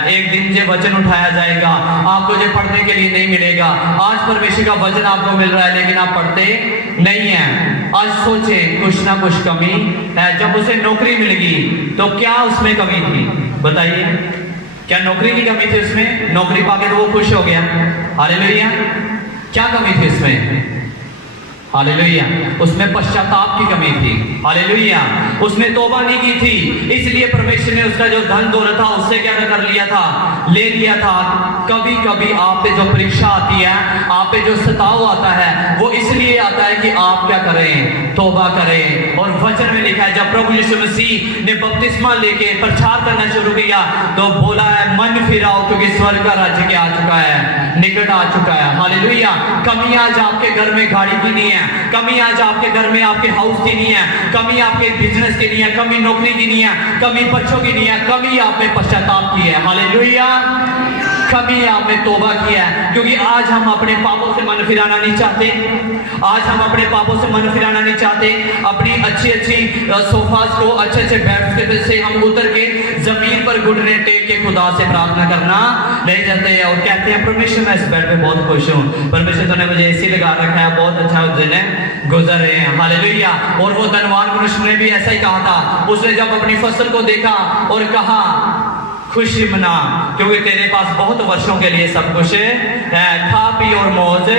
एक दिन जो वचन उठाया जाएगा आपको जो पढ़ने के लिए नहीं मिलेगा। आज परमेश्वर का वचन आपको मिल रहा है लेकिन आप पढ़ते नहीं है। आज सोचे कुछ ना कुछ कमी है। जब उसे नौकरी मिल गई तो क्या उसमें कमी थी? बताइए, क्या नौकरी की कमी थी उसमें? नौकरी पाके तो वो खुश हो गया। हालेलुया। क्या कमी थी उसमें? हालेलुया, उसमें पश्चाताप की कमी थी। हालेलुया, उसने तौबा नहीं की थी, इसलिए परमेश्वर ने उसका जो धन दौलत था उससे क्या कर लिया था, ले लिया था। कभी कभी आप पे जो परीक्षा आती है, आप पे जो सताव आता है, वो इसलिए आता है कि आप क्या करें, तौबा करें। और वचन में लिखा है, जब प्रभु यीशु मसीह ने बपतिस्मा लेके प्रचार करना शुरू किया तो बोला है, मन फिराओ क्योंकि स्वर्ग का राज्य क्या आ चुका है, निकट आ चुका है। हालेलुया, कमी आज आपके घर में गाड़ी की नहीं है, कमी आज आपके घर में आपके हाउस की नहीं है, कमी आपके बिजनेस की नहीं है, कमी नौकरी की नहीं है, कमी बच्चों की नहीं है, कमी आप में पश्चाताप की है। हालेलुया, कमी आपने तौबा किया है, क्योंकि आज हम अपने पापों से मन फिराना नहीं चाहते। आज हम अपने पापों से मन फिराना नहीं चाहते। अपनी अच्छी अच्छी सोफाज को, अच्छे अच्छे बेड्स के से हम उतर के जमीन पर घुटने टेक के खुदा से प्रार्थना करना नहीं चाहते और कहते हैं, परमेश्वर मैं इस बेड पे बहुत खुश हूँ, परमेश्वर तूने मुझे एसी लगा रखा है, बहुत अच्छा दिन है, गुजर रहे हैं। हालेलुया, और वो धनवान मनुष्य ने भी ऐसा ही कहा था। उसने जब अपनी फसल को देखा और कहा, खुशी मना क्योंकि तेरे पास बहुत वर्षों के लिए सब कुछ है, खा पी और मौज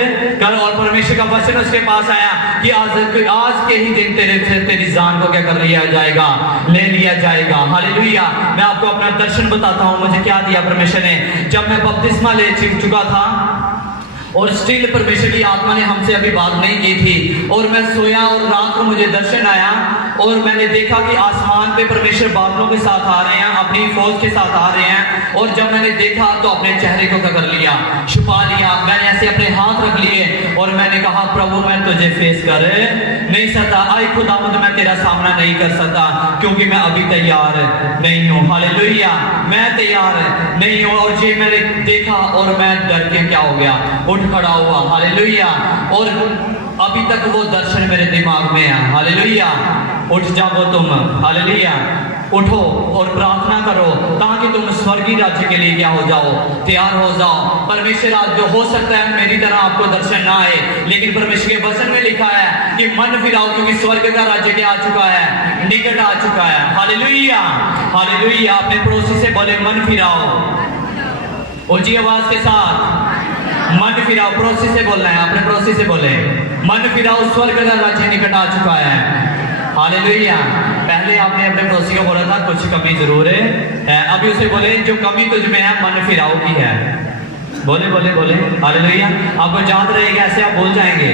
कर। और परमेश्वर का वचन उसके पास आया कि आज के ही दिन तेरी जान को क्या कर लिया जाएगा, ले लिया जाएगा। हालेलुया, मैं आपको अपना दर्शन बताता हूँ, मुझे क्या दिया परमेश्वर ने। जब मैं बपतिस्मा ले चुका था और स्टिल परमेश्वर की आत्मा ने हमसे अभी बात नहीं की थी, और मैं सोया और रात को मुझे दर्शन आया और मैंने देखा कि आसमान पे परमेश्वर बादलों के साथ आ रहे हैं, अपनी फौज के साथ आ रहे हैं। और जब मैंने देखा तो अपने चेहरे को क्या कर लिया, छुपा लिया। मैंने ऐसे अपने हाथ रख लिए और मैंने कहा, प्रभु मैं तुझे फेस कर नहीं सकता, आई खुदावंद मैं तेरा सामना नहीं कर सकता क्योंकि मैं अभी तैयार नहीं हूँ। हालेलुया, मैं तैयार नहीं हूँ। और ये मैंने देखा और मैं डर के क्या हो गया, उठ खड़ा हुआ। हालेलुया, और अभी तक वो दर्शन मेरे दिमाग में है। हालेलुया, उठ जाओ तुम, हालेलुया, उठो और प्रार्थना करो ताकि तुम स्वर्गीय राज्य के लिए क्या हो जाओ, तैयार हो जाओ। परमेश्वर आज जो हो सकता है मेरी तरह आपको दर्शन ना आए, लेकिन परमेश्वर के वचन में लिखा है कि मन फिराओ क्योंकि स्वर्ग का राज्य क्या आ चुका है, निकट आ चुका है। हालेलुया, हालेलुया, अपने पड़ोसी से बोले मन फिराओ, ऊंची आवाज के साथ मन फिराओ। पड़ोसी से बोलना है, अपने पड़ोसी से बोले मन फिराओ, स्वर्ग का राज्य निकट आ चुका है। हालेलुया, पहले आपने अपने पड़ोसी को बोला था कुछ कमी जरूर है, अभी उसे बोले जो कमी तुझ में है मन फिराओ की है। बोले बोले बोले, हालेलुया, आपको याद रहेगा, ऐसे आप बोल जाएंगे।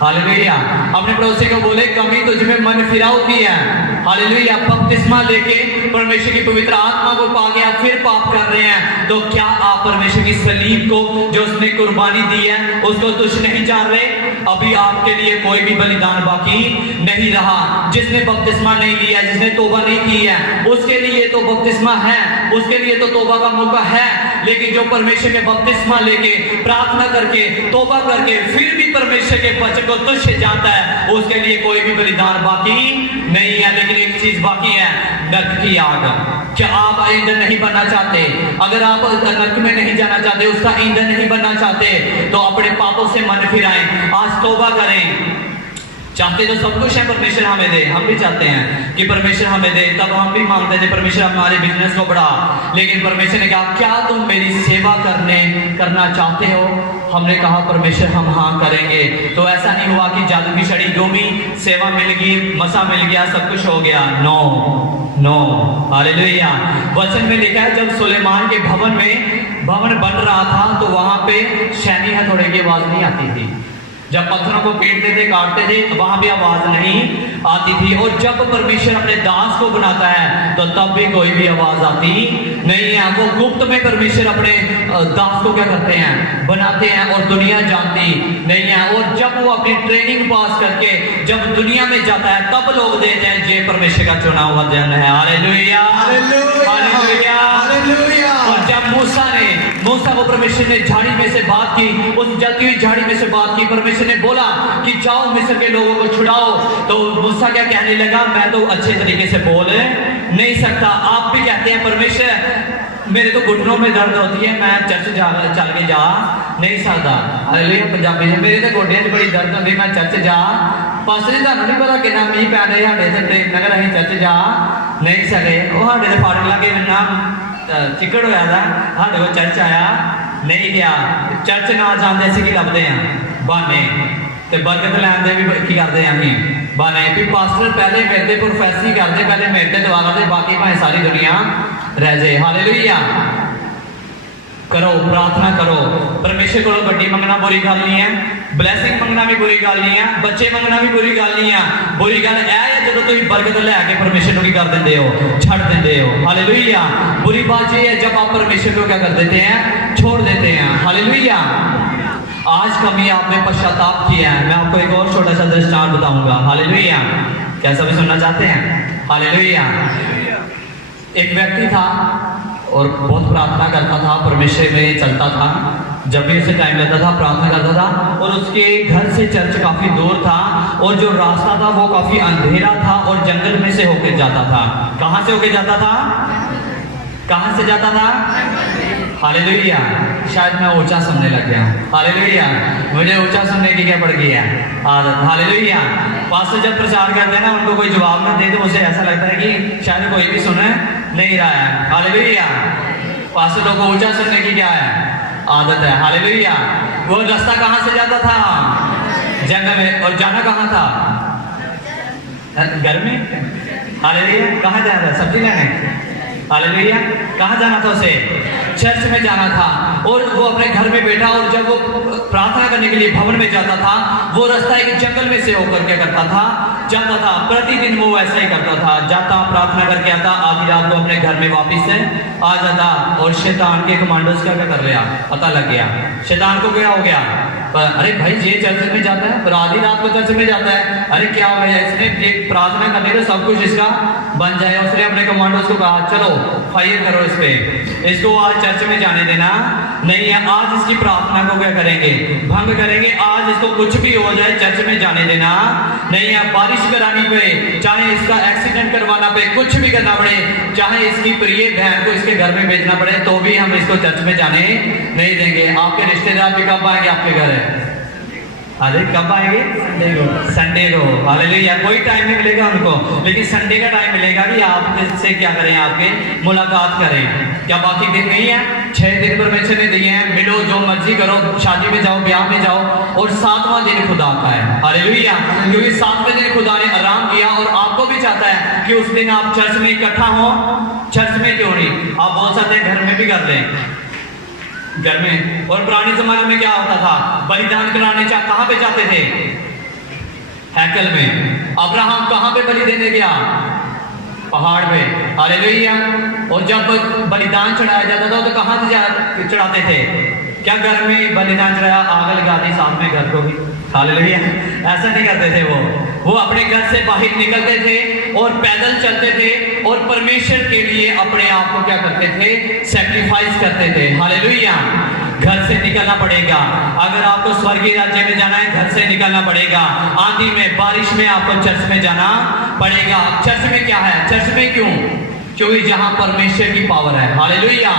हालेलुया, अपने पड़ोसी को बोले कमी तुझ में मन फिराओ की है। हालेलुया, बपतिस्मा लेके परमेश्वर की पवित्र आत्मा को पा के आप फिर पाप कर रहे हैं, तो क्या आप परमेश्वर की सलीब को जो उसने कुर्बानी दी है उसको तुच्छ नहीं जान रहे? अभी आपके लिए कोई भी बलिदान बाकी नहीं रहा। जिसने बपतिस्मा नहीं लिया, जिसने तौबा नहीं की है, उसके लिए तो बपतिस्मा है, उसके लिए तो तौबा का मौका है। लेकिन जो परमेश्वर के बपतिस्मा लेके प्रार्थना करके तौबा करके फिर भी परमेश्वर के वचन को तुच्छ जानता है, उसके लिए कोई भी बलिदान बाकी नहीं है। लेकिन एक चीज बाकी है, नरक की आग। क्या आप ईंधन नहीं बनना चाहते? अगर आप नरक में नहीं जाना चाहते, उसका ईंधन नहीं बनना चाहते, तो अपने पापों से मन फिराएं, आज तौबा करें। चाहते तो सब कुछ है परमेश्वर हमें दे, हम भी चाहते हैं कि परमेश्वर हमें दे, तब हम भी मांगते थे परमेश्वर हमारे बिजनेस को बढ़ा। लेकिन परमेश्वर ने कहा क्या तुम मेरी सेवा करना चाहते हो? हमने कहा परमेश्वर हम हाँ करेंगे। तो ऐसा नहीं हुआ कि जादू की छड़ी घूमी, सेवा मिल गई, मसा मिल गया, सब कुछ हो गया। No no, hallelujah. वचन में लिखा है जब सुलेमान के भवन बन रहा था तो वहां पे सैनी हथौड़े की आवाज नहीं आती थी। जब पत्थरों को पीटते थे, काटते थे, वहां भी आवाज नहीं आती थी। और जब परमेश्वर अपने दास को बनाता है तो तब भी कोई भी आवाज आती नहीं है। वो गुप्त में परमेश्वर अपने दास को क्या करते हैं, बनाते हैं, और दुनिया जानती नहीं है। और जब वो अपनी ट्रेनिंग पास करके जब दुनिया में जाता है तब लोग देखते हैं ये परमेश्वर का चुना हुआ जन है। Hallelujah, hallelujah, hallelujah. और जब मूसा को परमेश्वर ने झाड़ी में से बात की, उस जलती हुई झाड़ी में से बात की, परमेश्वर ने बोला कि जाओ मिस्र के लोगों को छुड़ाओ, तो मूसा क्या कहने लगा, मैं तो अच्छे तरीके से बोल नहीं सकता। आप भी कहते हैं परमेश्वर मेरे तो घुटनों में दर्द होती है, मैं चर्च चल के जा नहीं सकता। हालेलुया, पंजाबी में मेरे तो गोडियां च बड़ी दर्द होती, मैं चर्च जा पासरे ਤੁਹਾਨੂੰ नहीं पता कितना मीह पै रहे ਸਾਡੇ ਤੇ प्रेम नगर ਅਸੀਂ चर्च जा नहीं सके। ਉਹ ਸਾਡੇ ਦੇ ਫਾੜਕ ਲਾਗੇ ਇੰਨਾ चिकड़ होया था, ਸਾਡੇ ਕੋਲ चर्च आया नहीं गया चर्च ना जाते असं की लभते हैं बहाने ते बरकत लैन दे भी की करते हैं अं बहाने भी पास्टर पहले मेरे प्रोफेसरी करते पहले मेरे दुआ करते बाकी भाई सारी दुनिया रह जाए। हालेलुया। करो प्रार्थना करो परमेश्वर को बड़ी मंगना बुरी गल नहीं है, ब्लैसिंग मंगना भी बुरी गल नहीं है, बच्चे मंगना भी बुरी गल नहीं है। बुरी गल यह है जो तुम बरकत लैके परमेश्वर को कर देते हो, छड़ देते हो। हालेलुया। बुरी बात यह है जब आप परमेश्वर को क्या कर देते हैं, छोड़ देते हैं। हालेलुया। आज कभी आपने पश्चाताप किया है, मैं आपको एक और छोटा सा दृष्टांत बताऊंगा। हालेलुया। क्या सभी सुनना चाहते हैं? हालेलुया। एक व्यक्ति था और बहुत प्रार्थना करता था, परमेश्वर में चलता था, जब भी उसे टाइम लगता था प्रार्थना करता था। और उसके घर से चर्च काफी दूर था और जो रास्ता था वो काफी अंधेरा था और जंगल में से होकर जाता था। कहां से होकर जाता था? कहां से जाता था? हालेलुया। शायद मैं ऊंचा सुनने लग गया। हालेलुया। मुझे ऊंचा सुनने की क्या पड़ गई है आदत। हालेलुया। पास्टर जब प्रचार करते हैं ना, उनको कोई जवाब ना दे तो मुझे ऐसा लगता है कि शायद कोई भी सुने नहीं रहा है। हालेलुया। पास्टर लोगों को ऊंचा सुनने की क्या है आदत है। हालेलुया। वो रास्ता कहां से जाता था? जंगल में। और जाना कहां था? घर में। हालेलुया। कहां जाना था? सब्जी लेने। हालेलुया। कहां जाना था उसे? चर्च में जाना था। और वो अपने घर में बैठा और जब वो प्रार्थना करने के लिए भवन में जाता था, वो रास्ता एक जंगल में से होकर क्या करता था, जाता था। प्रतिदिन वो ऐसा ही करता था, जाता प्रार्थना करके आता, आधी रात को अपने घर में वापस से आ जाता। और शैतान के कमांडोज का क्या कर लिया, पता लग गया। शैतान को क्या हो गया, अरे भाई ये चर्च में जाता है पर आधी रात को चर्च में जाता है, अरे क्या हो गया इसने प्रार्थना करने तो सब कुछ इसका बन जाए। उसने अपने कमांडोज को कहा चलो फायर करो इस पे, इसको आज चर्च में जाने देना नहीं है। आज इसकी प्रार्थना को क्या करेंगे, भंग करेंगे। आज इसको कुछ भी हो जाए चर्च में जाने देना नहीं है। बारिश करानी पड़े, चाहे इसका एक्सीडेंट करवाना पड़े, कुछ भी करना पड़े, चाहे इसकी प्रिय बहन को इसके घर में भेजना पड़े, तो भी हम इसको चर्च में जाने नहीं देंगे। आपके रिश्तेदार भी कब आएंगे आपके घर? अरे कब आएंगे? संडे को। संडे को। हालेलुया। कोई टाइम नहीं मिलेगा उनको, लेकिन संडे का टाइम मिलेगा कि आप इससे क्या करें, आपके मुलाकात करें। क्या बाकी दिन नहीं है? 6 दिन परमेश्वर ने दिए हैं, मिलो जो मर्जी करो, शादी में जाओ, ब्याह में जाओ। और 7वां दिन खुदा का है। हालेलुया। क्योंकि 7वें दिन खुदा ने आराम किया और आपको भी चाहता है कि उस दिन आप चर्च में इकट्ठा हो। चर्च में क्यों नहीं, आप बोल सकते हैं घर में भी कर लें, घर में। और पुराने जमाने में क्या होता था, बलिदान कराने कहां पे जाते थे? हैकल में। अब्राहम कहां पे बलि देने गया? पहाड़ पे। हालेलुया। और जब बलिदान चढ़ाया जाता था तो कहां से चढ़ाते थे? क्या घर में बलिदान चढ़ाया, आग लगा दी साथ में घर को भी? हालेलुया। ऐसा नहीं करते थे वो अपने घर से बाहर निकलते थे और पैदल चलते थे और परमेश्वर के लिए अपने आप को क्या करते थे, सैक्रिफाइस करते थे। हालेलुया। घर से निकलना पड़ेगा। अगर आपको स्वर्गीय राज्य में जाना है, घर से निकलना पड़ेगा। आंधी में, बारिश में आपको चर्च में जाना पड़ेगा। चर्च में क्या है? चर्च में क्यों? क्योंकि जहां परमेश्वर की पावर है। हालेलुया।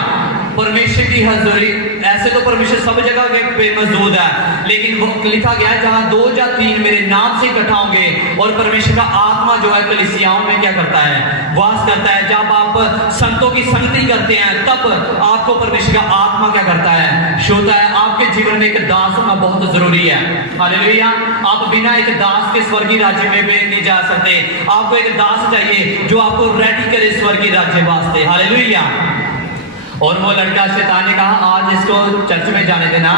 परमेश्वर की हजूरी। ऐसे तो परमेश्वर सब जगह पे मौजूद है, लेकिन वो लिखा गया है जहां 2 या 3 मेरे नाम से इकट्ठा होंगे। और परमेश्वर का आत्मा जो है कलीसियाओं में क्या करता है, वास करता है। जब आप संतों की संगति करते हैं तब आपको परमेश्वर का आत्मा क्या करता है, छूता है। आपके जीवन में एक दास होना बहुत जरूरी है। हालेलुया। आप बिना एक दास के स्वर्गीय राज्य में भी नहीं जा सकते। आपको एक दास चाहिए जो आपको रेडी करे स्वर्गीय राज्य वास्ते। हालेलुया। और वो लड़का शैतान ने कहा आज इसको चर्च में जाने देना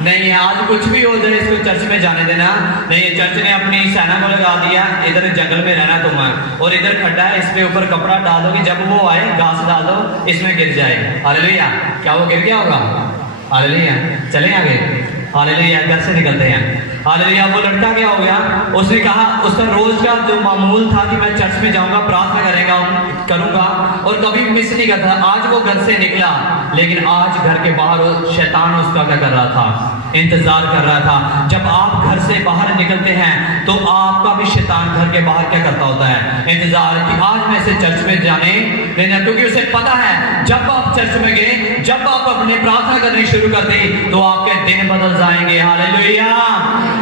नहीं है, आज कुछ भी हो जाए इसको चर्च में जाने देना नहीं है। चर्च ने अपनी सेना को लगा दिया, इधर जंगल में रहना तुम, और इधर खड्डा है, इसके ऊपर कपड़ा डाल दो कि जब वो आए घास डाल दो, इसमें गिर जाए। हालेलुया। क्या वो गिर गया होगा? हालेलुया। चलें आगे। हालेलुया। घर से निकलते हैं। हालेलुया। वो लड़का क्या हो गया, उसने कहा, उसका रोज का जो मामूल था कि मैं चर्च में जाऊंगा, प्रार्थना करूंगा और कभी मिस नहीं करता। आज वो घर से निकला, लेकिन आज घर के बाहर शैतान उसका क्या कर रहा था, इंतजार कर रहा था। जब आप घर से बाहर निकलते हैं तो आपका भी शैतान घर के बाहर क्या करता होता है, इंतजार कि आज मैं इसे चर्च में जाने देना। क्योंकि उसे पता है जब आप चर्च में गए, जब आप अपने प्रार्थना करनी शुरू कर दी तो आपके दिन बदल जाएंगे। हालेलुया।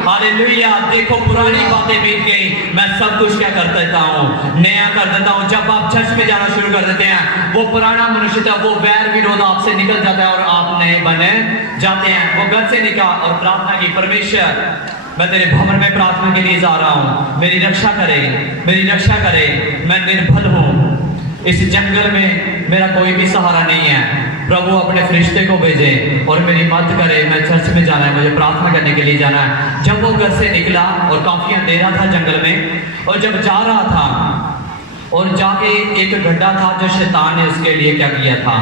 हालेलुया। देखो पुरानी बातें बीत गई, मैं सब कुछ क्या कर देता हूँ, नया कर देता हूँ। जब आप चर्च में जाना शुरू कर देते हैं, वो पुराना मनुष्य था, वो वैर विरोध आपसे निकल जाता है और आप नए बने जाते हैं। वो घर से निकला और प्रार्थना की, परमेश्वर मैं तेरे भवन में प्रार्थना के लिए जा रहा हूँ, मेरी रक्षा करे, मेरी रक्षा करे, मैं निर्बल हूँ, इस जंगल में मेरा कोई भी सहारा नहीं है। प्रभु अपने फरिश्ते को भेजे और मेरी मदद करे, मैं चर्च में जाना है, मुझे प्रार्थना करने के लिए जाना है। जब वो घर से निकला और काफी अंधेरा था जंगल में, और जब जा रहा था और जाके एक गड्ढा था जो शैतान ने उसके लिए क्या किया था,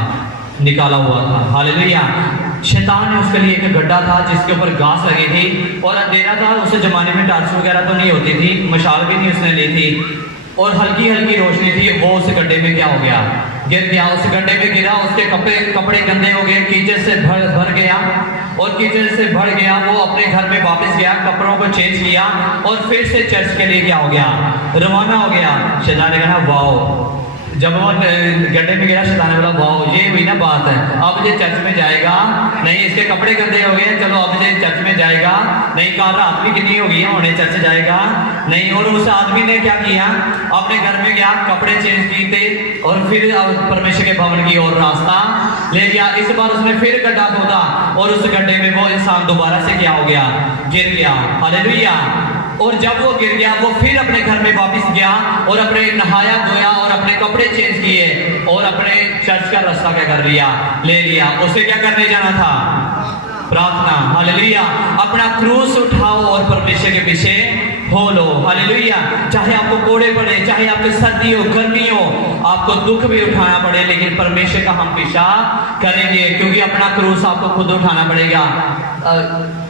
निकाला हुआ था। हालेलुया। शैतान ने उसके लिए एक गड्ढा था जिसके ऊपर घास लगी थी और अंधेरा था। उस जमाने में टार्च वगैरह तो नहीं होती थी, मशाल भी नहीं उसने ली थी और हल्की हल्की रोशनी थी। वो उस गड्ढे में क्या हो गया, गिर गया। उस गड्ढे में गिरा, उसके कपड़े गंदे हो गए, कीचड़ से भर गया और कीचड़ से भर गया। वो अपने घर में वापस गया, कपड़ों को चेंज किया और फिर से चर्च के लिए क्या हो गया, रवाना हो गया। शैतान ने कहा वाओ, जब वो गड्ढे में गिरा, शैतान ने बोला वाओ, ये हुई ना बात है, अब ये चर्च में जाएगा नहीं, इसके कपड़े गंदे हो गए, चलो अब ये चर्च में जाएगा नहीं, कल रात भी कितनी हो गई है, उन्हें चर्च जाएगा नहीं। और उस आदमी ने क्या किया, अपने घर में गया, कपड़े चेंज किए थे और फिर परमेश्वर के भवन की ओर रास्ता ले गया। इस बार उसने फिर गड्ढा खोदा और उस गड्ढे में वो इंसान दोबारा से क्या हो गया, गिर गया। हालेलुया। और जब वो गिर गया, वो फिर अपने घर में वापस गया और अपने नहाया धोया और अपने कपड़े चेंज किए और अपने चर्च का रास्ता क्या कर लिया, ले लिया। उसे क्या करने जाना था, प्रार्थना। हालेलुया। अपना क्रूस उठाओ और परमेश्वर के पीछे हो लो। हालेलुया। चाहे आपको कोड़े पड़े, चाहे आपको सर्दी हो, गर्मी हो, आपको दुख भी उठाना पड़े, लेकिन परमेश्वर का हम पीछा करेंगे, क्योंकि अपना क्रूस आपको खुद उठाना पड़ेगा।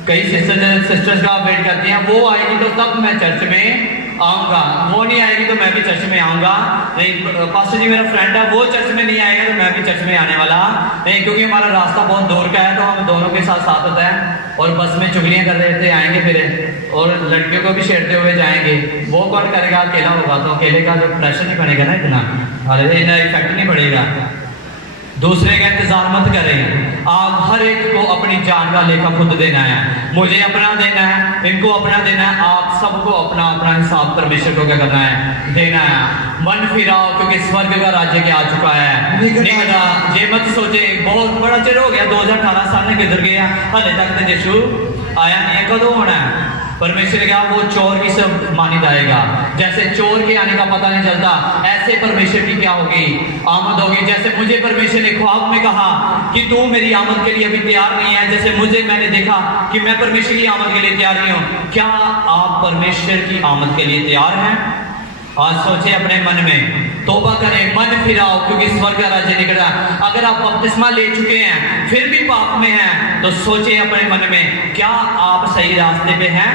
कई सिस्टर्स का वेट करती हैं, वो आएगी तो तब मैं चर्च में आऊंगा, वो नहीं आएगी तो मैं भी चर्च में आऊंगा नहीं। पास्टर जी मेरा फ्रेंड है, वो चर्च में नहीं आएगा तो मैं भी चर्च में आने वाला नहीं, क्योंकि हमारा रास्ता बहुत दूर का है, तो हम दोनों के साथ साथ होता है। और बस में चुगलियां कर रहे थे, आएंगे फिर और लड़कियों को भी छेड़ते हुए जाएंगे, वो कौन करेगा, अकेला होगा तो अकेले का जो प्रेशर नहीं पड़ेगा ना, इतना इफेक्ट नहीं पड़ेगा। दूसरे का इंतजार मत करें, आप हर एक को अपनी जान का लेखा खुद देना है, मुझे अपना देना है, इनको अपना देना है, आप सबको अपना अपना हिसाब परमेश्वर को क्या करना है, देना है। मन फिराओ, क्योंकि स्वर्ग का राज्य क्या आ चुका है, निकला। ये मत सोचे बहुत बड़ा चिर हो गया, 2018 साल में किधर गया, हाले तक तो यीशु आया नहीं है, कदों होना है। परमेश्वर क्या, वो चोर की सब मानी जाएगा। जैसे चोर के आने का पता नहीं चलता, ऐसे परमेश्वर की क्या होगी, आमद होगी। जैसे मुझे परमेश्वर ने ख्वाब में कहा कि तू मेरी आमद के लिए अभी तैयार नहीं है, जैसे मुझे मैंने देखा कि मैं परमेश्वर की आमद के लिए तैयार नहीं हूं। क्या आप परमेश्वर की आमद के लिए तैयार हैं? आज सोचे अपने मन में, तौबा करें, मन फिराओ, क्योंकि स्वर्ग का राज्य निकल रहा है। अगर आप बपतिस्मा ले चुके हैं फिर भी पाप में हैं, तो सोचे अपने मन में, क्या आप सही रास्ते पे हैं?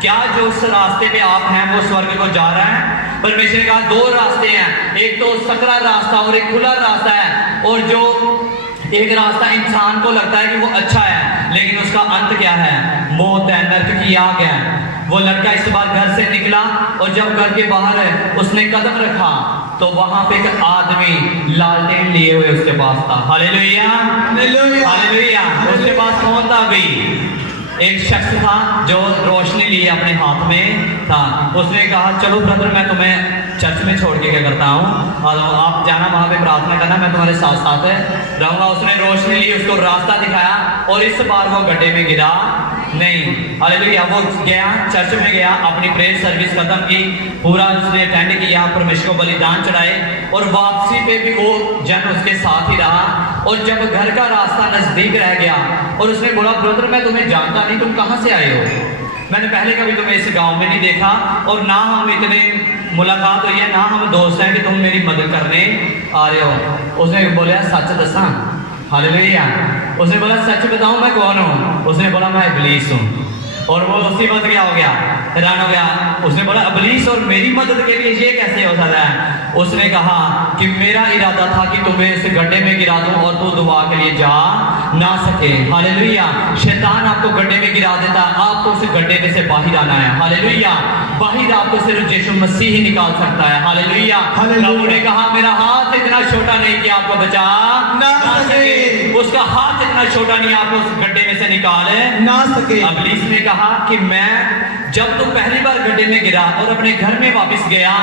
क्या जो उस रास्ते पे आप हैं वो स्वर्ग को जा रहा है? परमेश्वर का दो रास्ते हैं, एक तो सकरा रास्ता और एक खुला रास्ता है। और जो एक रास्ता इंसान को लगता है कि वो अच्छा है, लेकिन उसका अंत क्या है, मौत है, नरक की आग है। वो लड़का इस बार घर से निकला और जब घर के बाहर उसने कदम रखा तो वहां पे एक आदमी लालटेन लिए हुए उसके पास था। Hallelujah, hallelujah. उसके पास कौन था? अभी एक शख्स था जो रोशनी लिए अपने हाथ में था। उसने कहा चलो ब्रदर, मैं तुम्हें चर्च में छोड़ के क्या करता हूँ, और आप जाना वहां पे प्रार्थना करना, मैं तुम्हारे साथ साथ रहूंगा। उसने रोशनी ली, उसको रास्ता दिखाया और इस बार वो गड्ढे में गिरा नहीं। हालेलुया। वो गया, चर्च में गया, अपनी प्रेयर सर्विस खत्म की, पूरा उसने अटेंड किया, परमेश्वर को बलिदान चढ़ाए और वापसी पे भी वो जन उसके साथ ही रहा। और जब घर का रास्ता नजदीक रह गया और उसने बोला ब्रदर मैं तुम्हें जानता नहीं, तुम कहाँ से आए हो? मैंने पहले कभी तुम्हें इस गांव में नहीं देखा और ना हम इतने मुलाकात हुई है, ना हम दोस्त हैं कि तुम मेरी मदद करने आ रहे हो। उसने बोला सच दसा। हालेलुया। उसने बोला सच बताऊं मैं कौन हूँ? उसने बोला मैं इब्लीस हूँ। और वो उसी वक्त क्या हो गया, हैरान हो गया। उसने बोला इब्लीस और मेरी मदद के लिए ये कैसे हो सकता है? उसने कहा कि मेरा इरादा था कि तुम्हें इस गड्ढे में गिरा दूं और तू दुआ के लिए जा ना सके। हालेलुया। शैतान आपको गड्ढे में गिरा देता है, आपको उस गड्ढे में से बाहर आना है। हालेलुया। बाहर आपको सिर्फ यीशु मसीह ही निकाल सकता है। हालेलुया। प्रभु ने कहा मेरा हाथ इतना छोटा नहीं कि आपको बचा ना सके। उसका हाथ इतना छोटा नहीं आपको उस गड्ढे में से निकाल ना सके। इब्लीस ने कहा कि मैं जब तू पहली बार गड्ढे में गिरा और अपने घर में वापस गया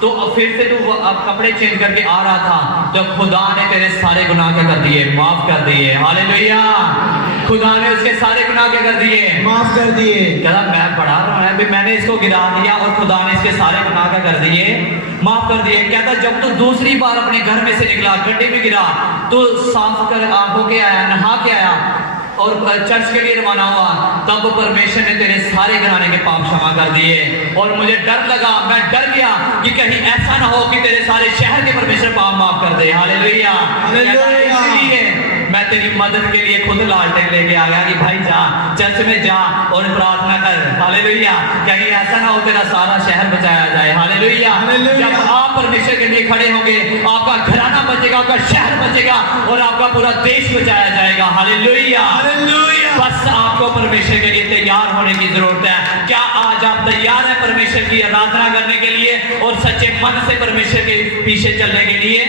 तो फिर से तू कपड़े चेंज करके आ रहा था, तो खुदा ने तेरे सारे गुनाह क्या कर दिए? माफ कर दिए। हालेलुया। खुदा ने उसके सारे गुनाह क्या कर दिए? माफ कर दिए। कहता मैं पढ़ा रहा हूं अभी, मैंने इसको गिरा दिया और खुदा ने इसके सारे गुनाह क्या कर दिए? माफ कर दिए। कहता जब तू दूसरी बार अपने घर में से निकला, गड्ढे में गिरा, तो साफ कर आंखों के आया, नहा के आया और चर्च के लिए रवाना हुआ, तब परमेश्वर ने तेरे सारे घराने के पाप क्षमा कर दिए। और मुझे डर लगा, मैं डर गया कि कहीं ऐसा ना हो कि तेरे सारे शहर के परमेश्वर पाप माफ कर दे। हालेलुया। इसलिए मैं तेरी मदद के लिए खुद लालटेन लेके आ गया कि भाई जा चर्च में जा और प्रार्थना कर। हालेलुया। कहीं ऐसा ना हो तेरा सारा शहर बचाया जाए। हालेलुया। जब आप परमेश्वर के लिए खड़े होंगे, आपका घराना बचेगा, आपका शहर बचेगा और आपका पूरा देश बचाया जाएगा। हालेलुया। बस आपको परमेश्वर के लिए तैयार होने की जरूरत है। क्या आज आप तैयार हैं परमेश्वर की आराधना करने के लिए और सच्चे मन से परमेश्वर के पीछे चलने के लिए?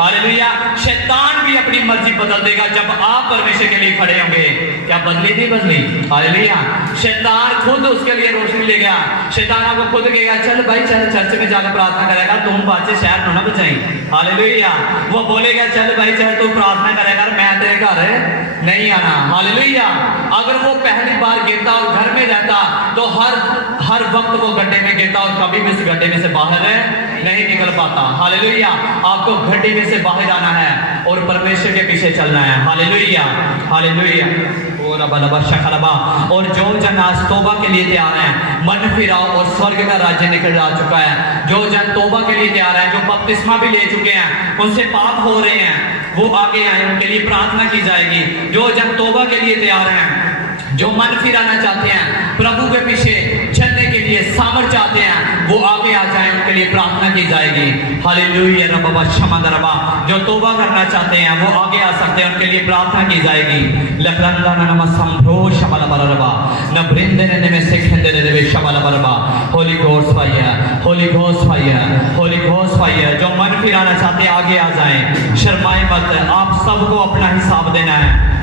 हालेलुया। शैतान भी अपनी मर्जी बदल देगा जब आप परमेश्वर के लिए खड़े होंगे। क्या बदली नहीं बदली? हालेलुया। शैतान खुद उसके लिए रोशनी ले गया। शैतान आपको खुद कहेगा चल भाई चल चर्च में जाकर प्रार्थना करेगा, तुम बातें शहर ना बचाई। हालेलुया। वो बोलेगा चल भाई चल तू प्रार्थना करेगा, मैं तेरे घर नहीं आना। हालेलुया। अगर वो पहली बार गिरता और घर में रहता तो हर वक्त वो गड्ढे में गिरता और कभी भी उस गड्ढे में से बाहर नहीं निकल पाता। हालेलुया। आपको गड्ढे में से बाहर आना है और परमेश्वर के पीछे चलना है। हालेलुया। हालेलुया। और जो जन आज तौबा के लिए तैयार हैं, मन फिराओ और स्वर्ग का राज्य निकल आ चुका है। जो जन तौबा के लिए तैयार हैं, जो बपतिस्मा भी ले चुके हैं, उनसे पाप हो रहे हैं, वो आगे आए, उनके लिए प्रार्थना की जाएगी। जो जन तौबा के लिए तैयार हैं, जो मन फिराना चाहते हैं, प्रभु के पीछे चलने के लिए सामर्थ चाहते हैं, वो आगे आ जाए, उनके लिए प्रार्थना की जाएगी। हालेलुया। रब्बा शमा दरबा। जो तौबा करना चाहते हैं वो आगे आ सकते हैं, उनके लिए प्रार्थना की जाएगी। लकरंदा नम संभ्रो शमल बरबा न बृंदने ने में सिखंदे देवे शमल बरबा। Holy ghost fire, holy ghost fire, holy ghost fire. जो मन फिराना चाहते हैं आगे आ जाएं, शर्माए मत। आप सबको अपना हिसाब देना है,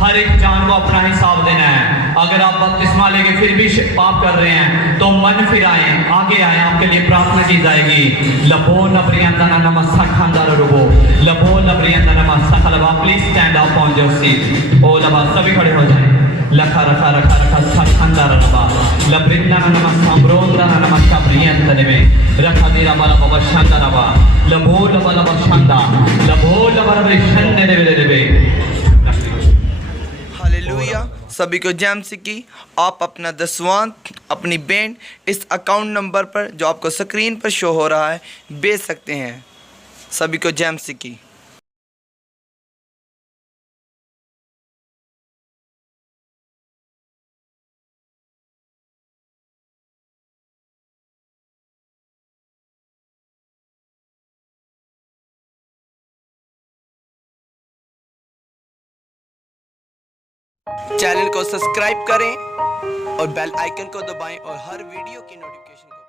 हर एक जान को अपना हिसाब देना है। अगर आप बपतिस्मा लेके फिर भी पाप कर रहे हैं तो मन फिराएं, आगे आए, आपके लिए प्रार्थना की जाएगी। लबो नबरियंदना नमस्सा खानदार रुबो, लबो नबरियंदना नमस्सा खलबा। Please stand up on your seat. ओ लबा सभी खड़े हो जाएं। लखा रखा रखा रखा सखानदार रबा लब्रिंदना नमस्सा ब्रोंदना नमस्सा प्रियंतने में रखा दीरा वाला बाबा शानदार रबा लबो लबा लबा शानदा लबो लबा लबा शन्ने देवे देवे। हालेलुया। सभी को जय मसीह की। आप अपना दसवांत अपनी बैंड इस अकाउंट नंबर पर जो आपको स्क्रीन पर शो हो रहा है भेज सकते हैं। सभी को जय मसीह की। चैनल को सब्सक्राइब करें और बेल आइकन को दबाएं और हर वीडियो की नोटिफिकेशन